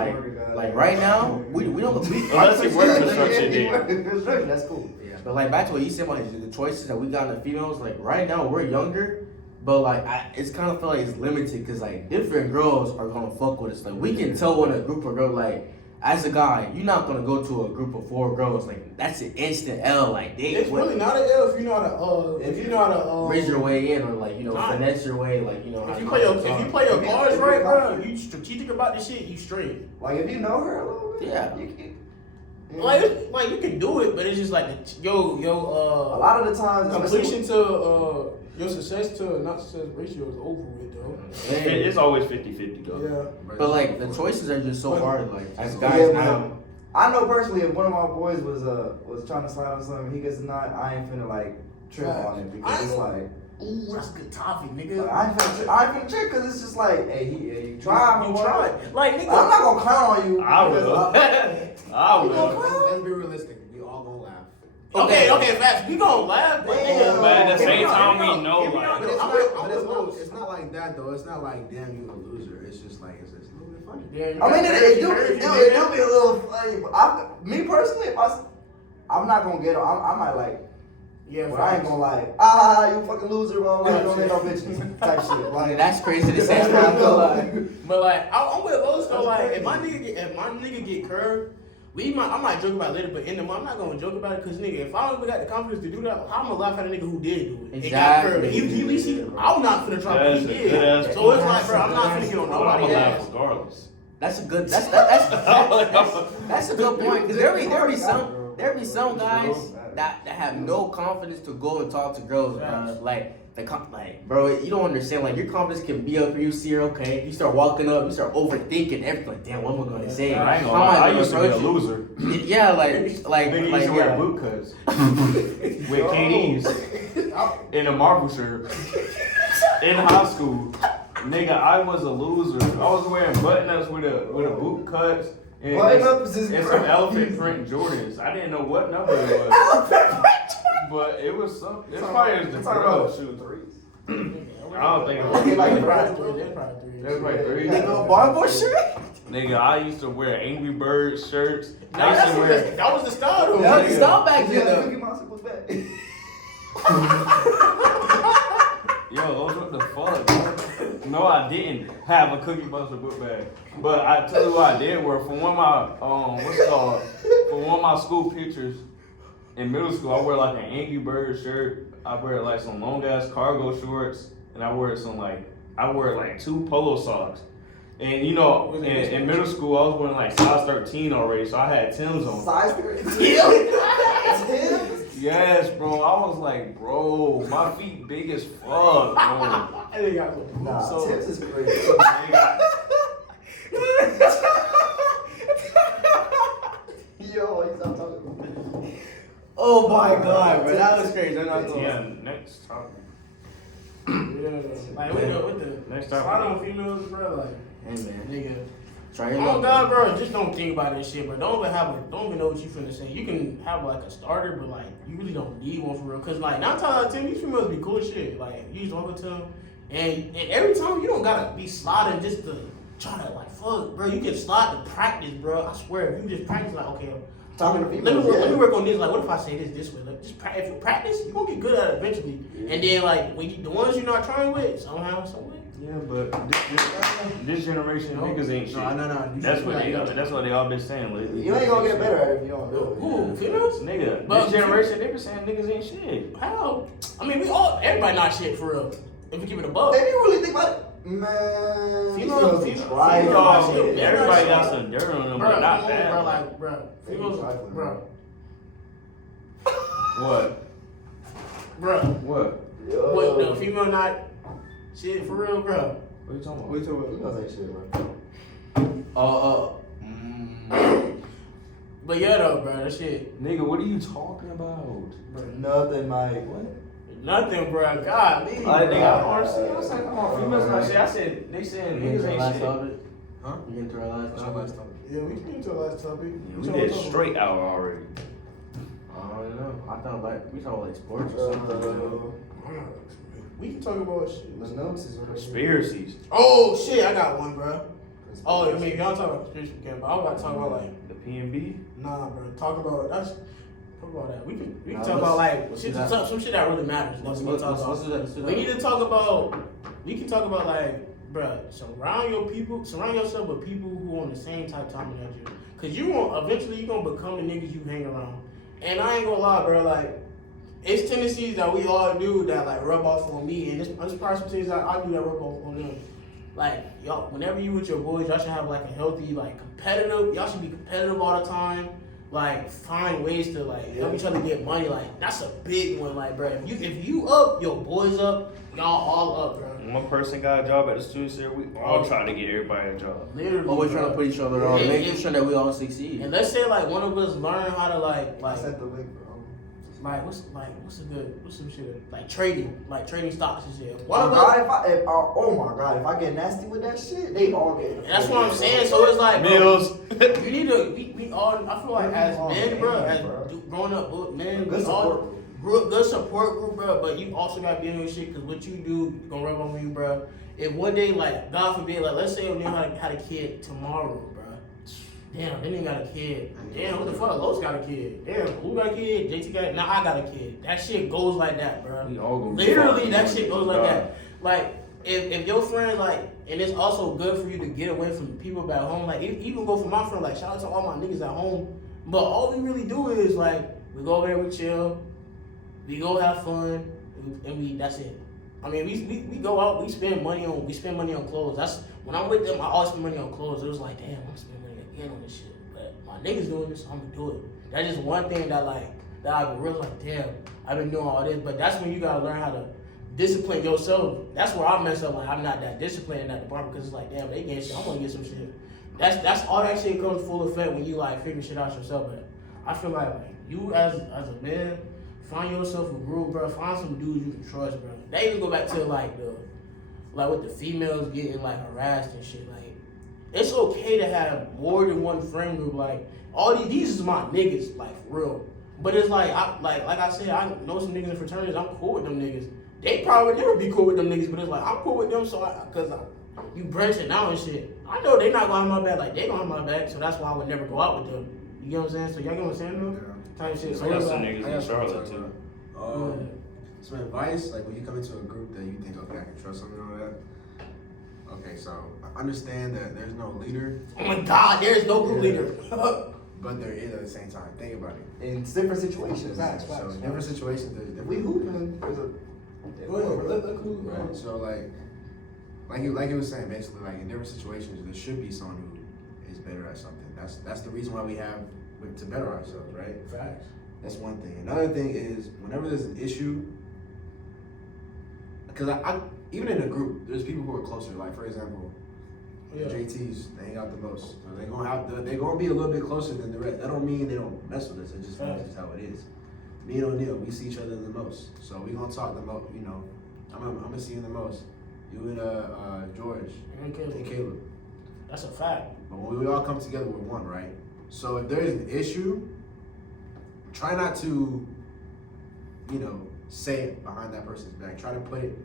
like right now, we don't Unless it work construction then. That's cool. Yeah, but like back to what you said about the choices that we got in the females, like right now we're younger, but like it's kind of feel like it's limited because like different girls are gonna fuck with us. Like we can tell when a group of girls, like as a guy, you're not gonna go to a group of 4 girls, like that's an instant L. Like they It's really not an L if you know how to raise your way in or like Nah. finesse your way, like you know. If you play your cards right, bro, you strategic about this shit, you straight. Like if you know her a little bit, Yeah. you can. Like you can do it, but it's just like a lot of the times completion to your success to not success ratio is over with though. It's always 50-50 though. Yeah. But like the choices are just so hard. Like as guys Yeah, now. I know personally if one of my boys was trying to slide on something, he gets denied, I ain't finna like trip on it because it's like Ooh, that's a good topic, nigga. I ain't finna trip because it's just like, hey, you tried, You tried. Like nigga, I'm not gonna clown on you. I because will. I You will. gonna Let's be realistic. We all gonna laugh. Okay, facts. We gonna laugh, but nigga. But at the if same we time, don't- we know, if we like- don't- But it's I'm not, with- but I'm it's with not, Los. it's not like that though. It's not like damn you a loser. It's just like it's a little bit funny. Yeah, you I mean, got it do crazy, be nigga. a little funny. But me personally, I'm not gonna get. I might like. Yeah, But I ain't gonna lie. You fucking loser, bro. Like, don't hit no bitches. Type shit. Like That's crazy to say. That's I'm not not gonna lie. good. But like, I'm with Los though. That's Like, crazy. if my nigga get curved, I might joke about it later. But in the moment, I'm not gonna joke about it because nigga, if I don't even got the confidence to do that, how am I gonna laugh at a nigga who did do it? Exactly. And got curved. I'm not finna drop what That's he a did. good ass So it's like, bro, I'm not finna get on But I'm nobody's gonna laugh ass. regardless. That's a good. That's a good point because there be some guys that have no confidence to go and talk to girls, bro. Like bro, you don't understand. Like your confidence can be up here. You see her, okay. You start walking up, you start overthinking everything. Like, damn, what am I gonna say? I ain't How gonna am lie. I gonna used to be a approach you? loser. Yeah, like Nigga used to wear boot cuts with KDs in a Marvel shirt in high school. Nigga, I was a loser. I was wearing button-ups with a boot cuts and Button-ups is some crazy. elephant print Jordans. I didn't know what number it was, but it was something. It probably was the girl shoes. I don't think it was. Like, They're probably three. That was like 3. Nigga, barber shirt. Nigga, I used to wear Angry Bird shirts. Nah, that was the style though. That was the style back Yeah, then. the though. Cookie Monster was back. Yo, what the fuck? No, I didn't have a Cookie Monster book bag. But I tell you what I did wear for one of my for one of my school pictures in middle school, I wear like an Angry Bird shirt. I wear like some long ass cargo shorts, and I wear like 2 polo socks. And you know, in middle school, I was wearing like size 13 already, so I had Timbs on. Size 13. Timbs? Yes, bro. I was like, bro, my feet big as fuck, bro. I think I was Nah, so. Timbs is crazy. Yo, he's not talking. Oh my god, bro, that was crazy. I'm not gonna Yeah, lie. next topic. Yeah, like with the Next slide topic. on females, bro. Like, Hey man, nigga. try your Oh luck. God, bro, just don't think about that shit, bro. Don't even know what you finna say. You can have like a starter, but like you really don't need one for real. Cause like 9 times out of 10, these females be cool as shit. Like you just walk up to them, and every time you don't gotta be sliding just to try to like fuck, bro. You can slide to practice, bro. I swear, if you just practice, like okay, Talking to let females, me work on this. Like, what if I say this way? Like, just if you practice, you gonna get good at it eventually. And then like when the ones you're not trying with, somehow, some way. Yeah, but this generation niggas ain't shit. No. That's what they all been saying lately. You ain't gonna get better at it if you don't do it. Who? Females? Nigga, But- this generation they been saying niggas ain't shit. How? I mean, everybody not shit for real. If we keep it above. If you really think about it, man, Females- these females- try females- Y'all, shit, man, everybody shit. got some dirt on them, Bro, but not come on, bad. bro, like, bro, females, trifling, bro, What? bro, What? what the female not shit for real, bro. What you talking about? What you talking about? Females ain't shit, bro. But yeah, though, bro, that shit, Nigga, what are you talking about? Nothing, Mike. What? nothing, bro. God, me, Like, nigga, I bro. honestly, I was like, come on, females not shit. I said, they saying niggas ain't shit. Huh? You get to our last topic? Yeah, we can get to the last topic. Yeah, we did straight out already. I don't know. I thought like we talking like sports or something. We can talk about shit. The notes is Conspiracies. Oh shit, I got one, bro. Oh, I mean, if y'all talk about conspiracy again, but I was about to talk about like, The P&B. nah, bro. Talk about that. We can Nah, talk about like let's shit, do that. some shit that really matters. Let's We do can talk that. about. We need to talk about. We can talk about like, bruh, surround yourself with people who on the same type of time as you. Cause you won't eventually you gonna become the niggas you hang around. And I ain't gonna lie, bro. Like, it's tendencies that we all do that like rub off on me, and there's probably some tendencies that I do that rub off on them. Like, y'all, whenever you with your boys, y'all should have like a healthy, like competitive. Y'all should be competitive all the time. Like, find ways to like help each other get money. Like, that's a big one. Like, bro, if you up, your boys up, y'all all up, bro. One person got a job at the studio center, we all try to get everybody a job. Literally, Always bro. trying to put each other on, And- making and- sure that we all succeed. And let's say like one of us learn how to I sent the link, bro. what's some shit like trading stocks and shit. One Oh of us, God, oh my God, if I get nasty with that shit, they all get. that's what I'm saying. So it's like, bro, Mills. you need to. We all. I feel like as men, bro, as growing up men, Good we all support group. grew up good support group, bro. But you also gotta be in your shit because what you do gonna rub on you, bro. If one day, like God forbid, like let's say O'Neal had a kid tomorrow, bro. Damn, then he got a kid. Damn, what the fuck? Los got a kid. Damn, who got a kid? JT got it. Now I got a kid. That shit goes like that, bro. We all gonna be Literally, fucking that with shit you. goes like God. that. Like, if your friend, like, and it's also good for you to get away from people back home. Like, even go for my friend, like, shout out to all my niggas at home. But all we really do is, like, we go over there, we chill, we go have fun, and that's it. I mean, we go out, we spend money on clothes. That's when I'm with them, I always spend money on clothes. It was like, damn, I'm spending money again on this shit. But my niggas doing this, so I'm gonna do it. That's just one thing that I've realized, like, damn, I've been doing all this. But that's when you gotta learn how to discipline yourself. That's where I mess up. Like, I'm not that disciplined in that department because it's like, damn, they getting shit. I'm gonna get some shit. That's all that shit comes full effect when you like figure shit out yourself. But I feel like you as a man, find yourself a group, bro. Find some dudes you can trust, bro. They even go back to like with the females getting like harassed and shit. Like, it's okay to have more than one friend group. Like, all these is my niggas, like for real. But it's like I said, I know some niggas in fraternities. I'm cool with them niggas. They probably would never be cool with them niggas, but it's like I'm cool with them, so cause you branching out and shit. I know they not gonna have my back like they gonna have my back, so that's why I would never go out with them. You get what I'm saying? So y'all get what I'm saying though? Type shit. So I got it's some like, niggas in Charlotte too. Some advice, like when you come into a group that you think, okay, I can trust them and all that. Okay, so I understand that there's no leader, oh my God, there is no group leader. but there is at the same time. Think about it. In different situations. So in different situations, there's different. We hooping. There's a. Go ahead, bro. Let cool. Right. So like you was saying, basically, like in different situations, there should be someone who is better at something. That's the reason why we have to better ourselves, right? Facts. That's one thing. Another thing is whenever there's an issue, because I even in a group, there's people who are closer. Like for example, Yeah. JTs, they hang out the most. So they're gonna be a little bit closer than the rest. That don't mean they don't mess with us. It just means it's how it is. Me and O'Neal, we see each other the most. So we gonna talk the most. You know, I'm gonna see you the most. You and George And and Caleb. That's a fact. But when we all come together, we're one, right? So if there's an issue, try not to, say it behind that person's back. Try to put it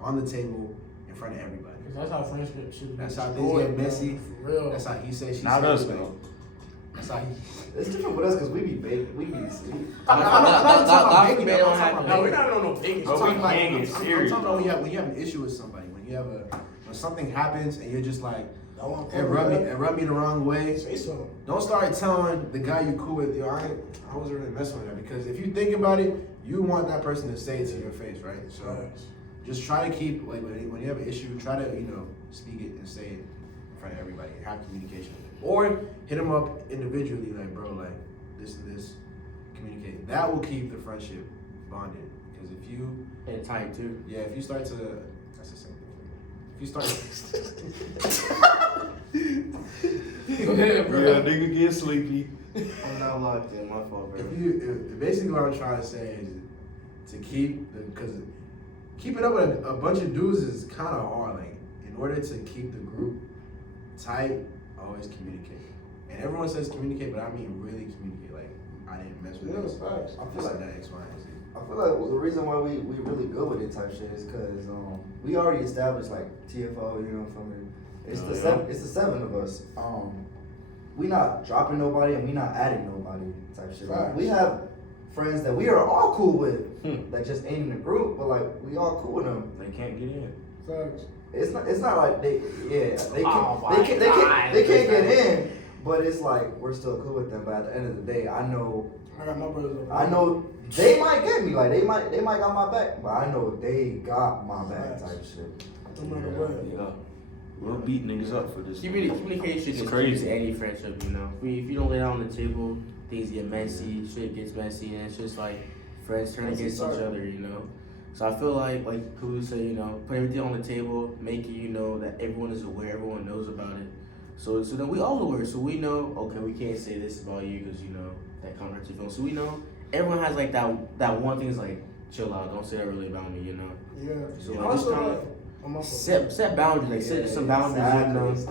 on the table in front of everybody. Cause that's how friendship should be. That's how things get messy. For real. That's how he says she Not says. us though. That's how he. It's different with us because we be bait. We be sleep. I'm not talking about They baking. don't I'm have talking to- No, we're about not on no biggest. But we I'm talking can't about- get I'm serious. talking about when you have an issue with somebody. When something happens and you're just like, I want it rubbed me the wrong way. Say something. Don't start telling the guy you cool with, I wasn't really messing with that. Because if you think about it, you want that person to say it to your face, right? So just try to keep, like, when you have an issue, try to, speak it and say it in front of everybody. Have communication. Or hit them up individually, like, bro, like, this and this, communicate. That will keep the friendship bonded. Because if you, And time too. yeah, if you start to, that's the same thing. If you start, Go ahead, bro. Yeah, nigga get sleepy. I'm not locked in. My fault, bro. basically what I'm trying to say is to because keeping up with a bunch of dudes is kind of hard. Like, in order to keep the group tight, always communicate. And everyone says communicate, but I mean really communicate. Like, I didn't mess with this. Facts. I feel This like and that, X, Y, and Z. I feel like the reason why we really good with it type shit is because we already established like TFO, from it. It's the seven. It's the seven of us. We not dropping nobody and we not adding nobody type shit. Like, we have friends that we are all cool with that just ain't in the group, but like we all cool with them. They can't get in. Facts. It's not like they Oh can't my God. they can't get in, but it's like we're still cool with them. But at the end of the day, I know I got my brothers over I know they might get me, like they might got my back, but I know they got my back type shit. No matter what. Yeah. We'll beat niggas up for this. Communication It's is crazy. crazy. Any friendship, If you don't lay down on the table, things get messy, shit gets messy, and it's just like friends turn against each other, So I feel like Kulu said, put everything on the table, make it, that everyone is aware, everyone knows about it. So then we all aware, so we know, okay, we can't say this about you because, that kind of hurts your feelings. So we know everyone has like that one thing is like, chill out, don't say that really about me, Yeah. So And like, just also, kind of set boundaries, like set some boundaries,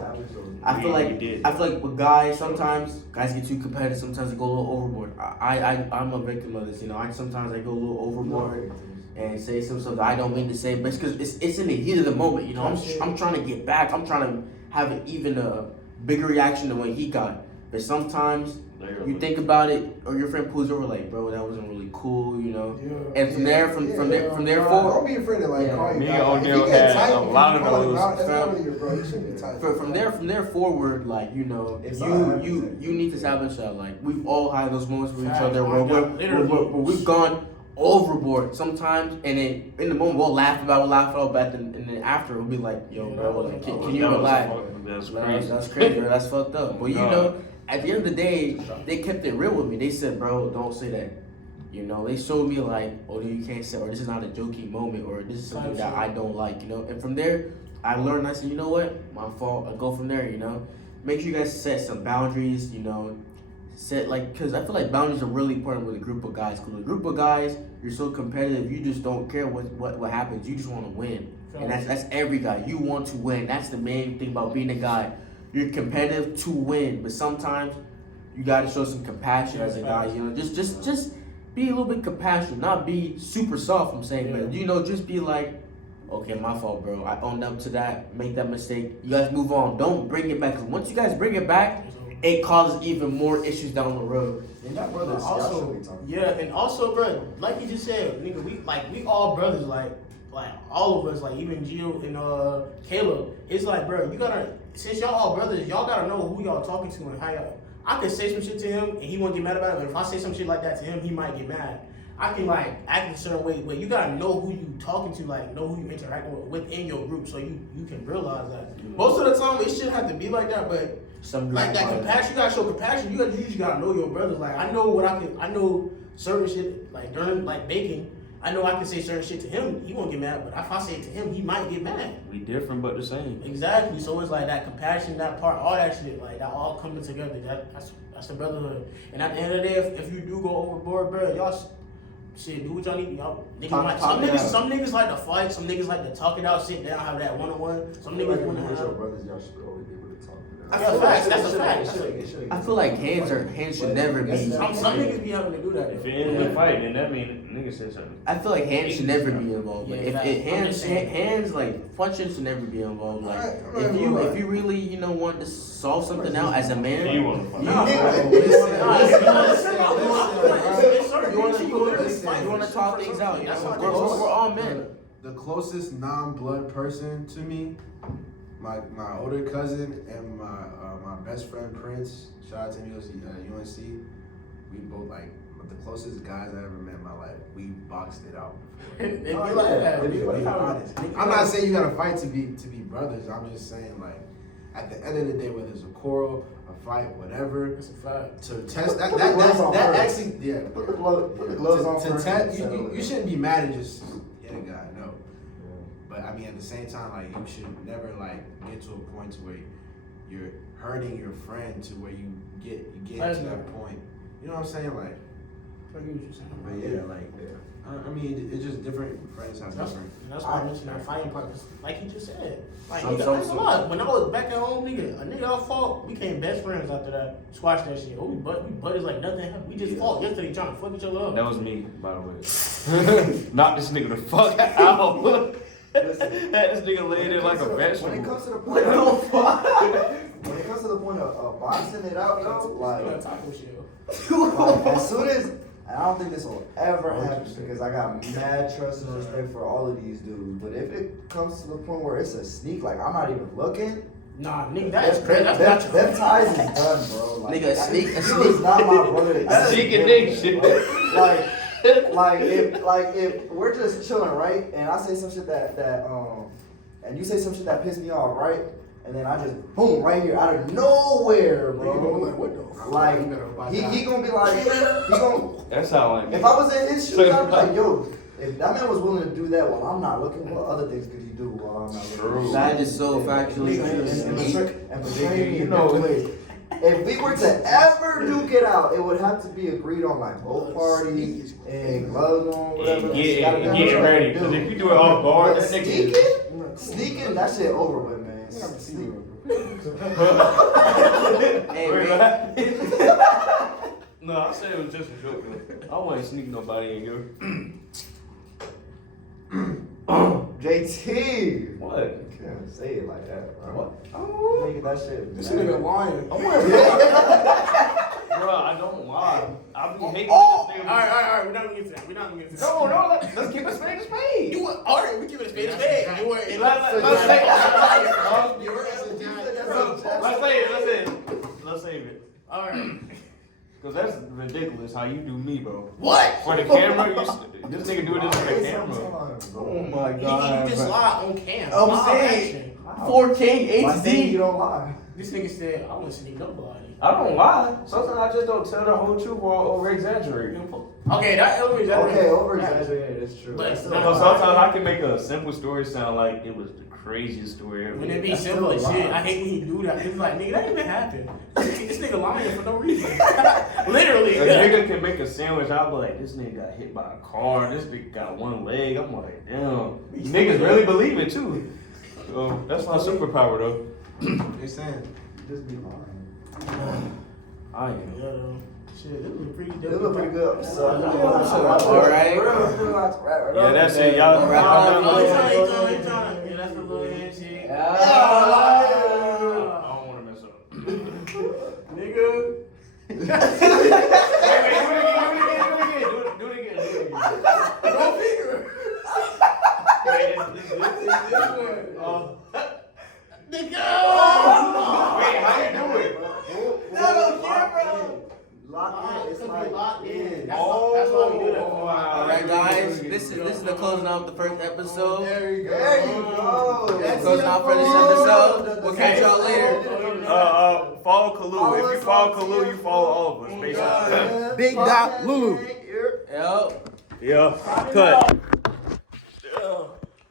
I feel like with guys, sometimes guys get too competitive. Sometimes they go a little overboard. I'm a victim of this. Sometimes I go a little overboard and say some stuff that I don't mean to say, but it's because it's in the heat of the moment. I'm trying to get back. I'm trying to have even a bigger reaction than what he got. But sometimes you think about it, or your friend pulls over like, bro, that wasn't really cool, Yeah. And from there forward, Don't be afraid to call you. Me guy. and If O'Neal you get had tight, a you lot can of call him those. out. That's not really your bro. You shouldn't be tight. from there forward, like If something you happens, need to establish that like we've all had those moments with each Facts, other my where God, literally. we've gone overboard sometimes, and then in the moment we'll laugh about it, but and then after we'll be like, yo, bro, like, can you relax? That's Like, crazy. that's crazy, bro. That's fucked up. But at the end of the day, they kept it real with me. They said, bro, don't say that. They showed me like, oh, you can't say, or this is not a joking moment, or this is something that I don't like, And from there, I learned. I said, you know what, my fault. I go from there. Make sure you guys set some boundaries. Set because I feel like boundaries are really important with a group of guys. Because with a group of guys, you're so competitive, you just don't care what happens. You just want to win, and that's every guy. You want to win. That's the main thing about being a guy. You're competitive to win, but sometimes you got to show some compassion as a guy. Just be a little bit compassionate, not be super soft. I'm saying, but just be like, okay, my fault, bro. I owned up to that, make that mistake. You guys move on. Don't bring it back. 'Cause once you guys bring it back, it causes even more issues down the road. And y'all brothers, y'all Also, should be talking. yeah, and also, bro, like you just said, nigga, we all brothers, like all of us, like even Gio and Caleb. It's like, bro, you gotta, since y'all all brothers, y'all gotta know who y'all talking to and how y'all. I could say some shit to him and he won't get mad about it, but if I say some shit like that to him, he might get mad. I can like act a certain way, but you gotta know who you talking to, like know who you interacting with within your group, so you can realize that. Most of the time, it shouldn't have to be like that, but Some like that groups- compassion, you gotta show compassion. You just gotta know your brothers. Like I know I know certain shit like during like baking. I know I can say certain shit to him. He won't get mad, but if I say it to him, he might get mad. We different but the same. Exactly. So it's like that compassion, that part, all that shit, like that all coming together. That's the brotherhood. And at the end of the day, if you do go overboard, bro, y'all shit, do what y'all need. Y'all niggas, some niggas like to fight. Some niggas like to talk it out, sit down, have that one-on-one. Some niggas want to have. Your brothers, y'all should always be able to talk. Yeah, facts. That's a fact. I feel like hands should never be. Some niggas be having to do that. If it ends with fight, then that means niggas said something. I feel like hands should never be involved. Like, Yeah, if I'm just saying. hands like punching should never be involved. Like Alright, I'm not gonna lie. if you really want to solve something out as a man, You want to fight. No, you want to talk things out. You know? We're all men. The closest non-blood person to me, my older cousin and my best friend Prince. Shout out to UNC. We both like the closest guys I ever met in my life. We boxed it out. It'd be like that. It'd be like that. I'm not saying you gotta fight to be brothers. I'm just saying like at the end of the day, whether it's a quarrel, a fight, whatever, It's a fact. to test Put the gloves on that first. actually yeah. Put the gloves on To first. test you shouldn't be mad at just hit a guy, no. But I mean at the same time like you should never like get to a point to where you're hurting your friend to where you get to that point. You know what I'm saying? Like I get what you're saying. but yeah, like I mean it's just different friends have different. That's why I mentioned that fighting part. 'Cause like he just said, like Some- nigga, some- I ain't gonna lie, when I was back at home, a nigga I fought, we became best friends after that. Squash that shit. Oh, we buddies like nothing happened. We just fought yesterday trying to fuck each other up. That was me, by the way. Knock this nigga the fuck out. Listen. Had this nigga laid there like a When it vegetable. comes to the point when it comes to the point of boxing it out, though, Like like taco shit. as soon as, and I don't think this will ever happen because I got mad trust and respect for all of these dudes. But if it comes to the point where it's a sneak, like I'm not even looking, Nah, nigga, that is crazy. That's not them your ties is done, bro. Like, Nigga, a sneak- He was not my brother. That's sneak and dick shit. Like if we're just chilling, right, and I say some shit that and you say some shit that pissed me off, right, and then I just boom right here out of nowhere, bro. like, what the fuck? Like he gonna be like he gonna. That sound like If I was in his shoes, I'd be like, yo, if that man was willing to do that while I'm not looking, what other things could he do while I'm not looking? True. That is so factually true. And betray me in different ways. If we were to ever duke it out, it would have to be agreed on like both parties and gloves on, whatever. And get ready. Because if you do it off guard, that nigga. Sneaking, that shit over with, man. Hey, man. No, I said it was just a joke, though. I wasn't sneak nobody in here. JT. What? You can't say it like that, bro. What? Oh, nigga, that shit. This man. nigga lying. Bro, I don't lie. I be hating Oh, this all nigga. right. We're not gonna get to that. We're not gonna get to that. No, let's keep it spade to spade. You were, all right, we give it a spade a spade. You were, Let's say it. You were Let's save it. all right. Cause that's ridiculous how you do me, bro. What? For the camera, this nigga do this for the camera. Oh my He god. just bro. lied on cam. I'm Live saying. action. 4K, A Why to say you Z. don't lie? This nigga said, I wouldn't sneak nobody. I don't lie. Sometimes I just don't tell the whole truth or over exaggerate. Okay, that elevator. Okay, over exaggerated, it's true. But- That's still You know, sometimes I can make a simple story sound like it was the craziest story ever. When it be That's simple as still a shit, lie. I hate when he do that. It's like, nigga, that didn't even happen. This nigga lying for no reason. Literally. A nigga can make a sandwich, I'll be like, this nigga got hit by a car, this nigga got one leg. I'm like, damn. Niggas really believe it too. So that's my superpower though. They saying just be lying. I am. Yeah, though. Shit, this was pretty It dope. look pretty good. So, All right. Yeah, that's it. Y'all. Wrap Oh, up. he trying. Yeah, that's the little handshake. I don't want to mess up. Nigga. Wait, do it again. Go figure. Wait, this good? This one. Nigga. Wait, how you do it? Lock in. It's like locked in. That's Oh, that's why we do that. All right, guys. This is the closing out of the first episode. There you go. There you go. Closing out for this episode. We'll catch y'all later. Follow Kalu. If you follow Kalu, you follow all of us, basically. Big Dot Lulu. Yep. Yeah. Cut.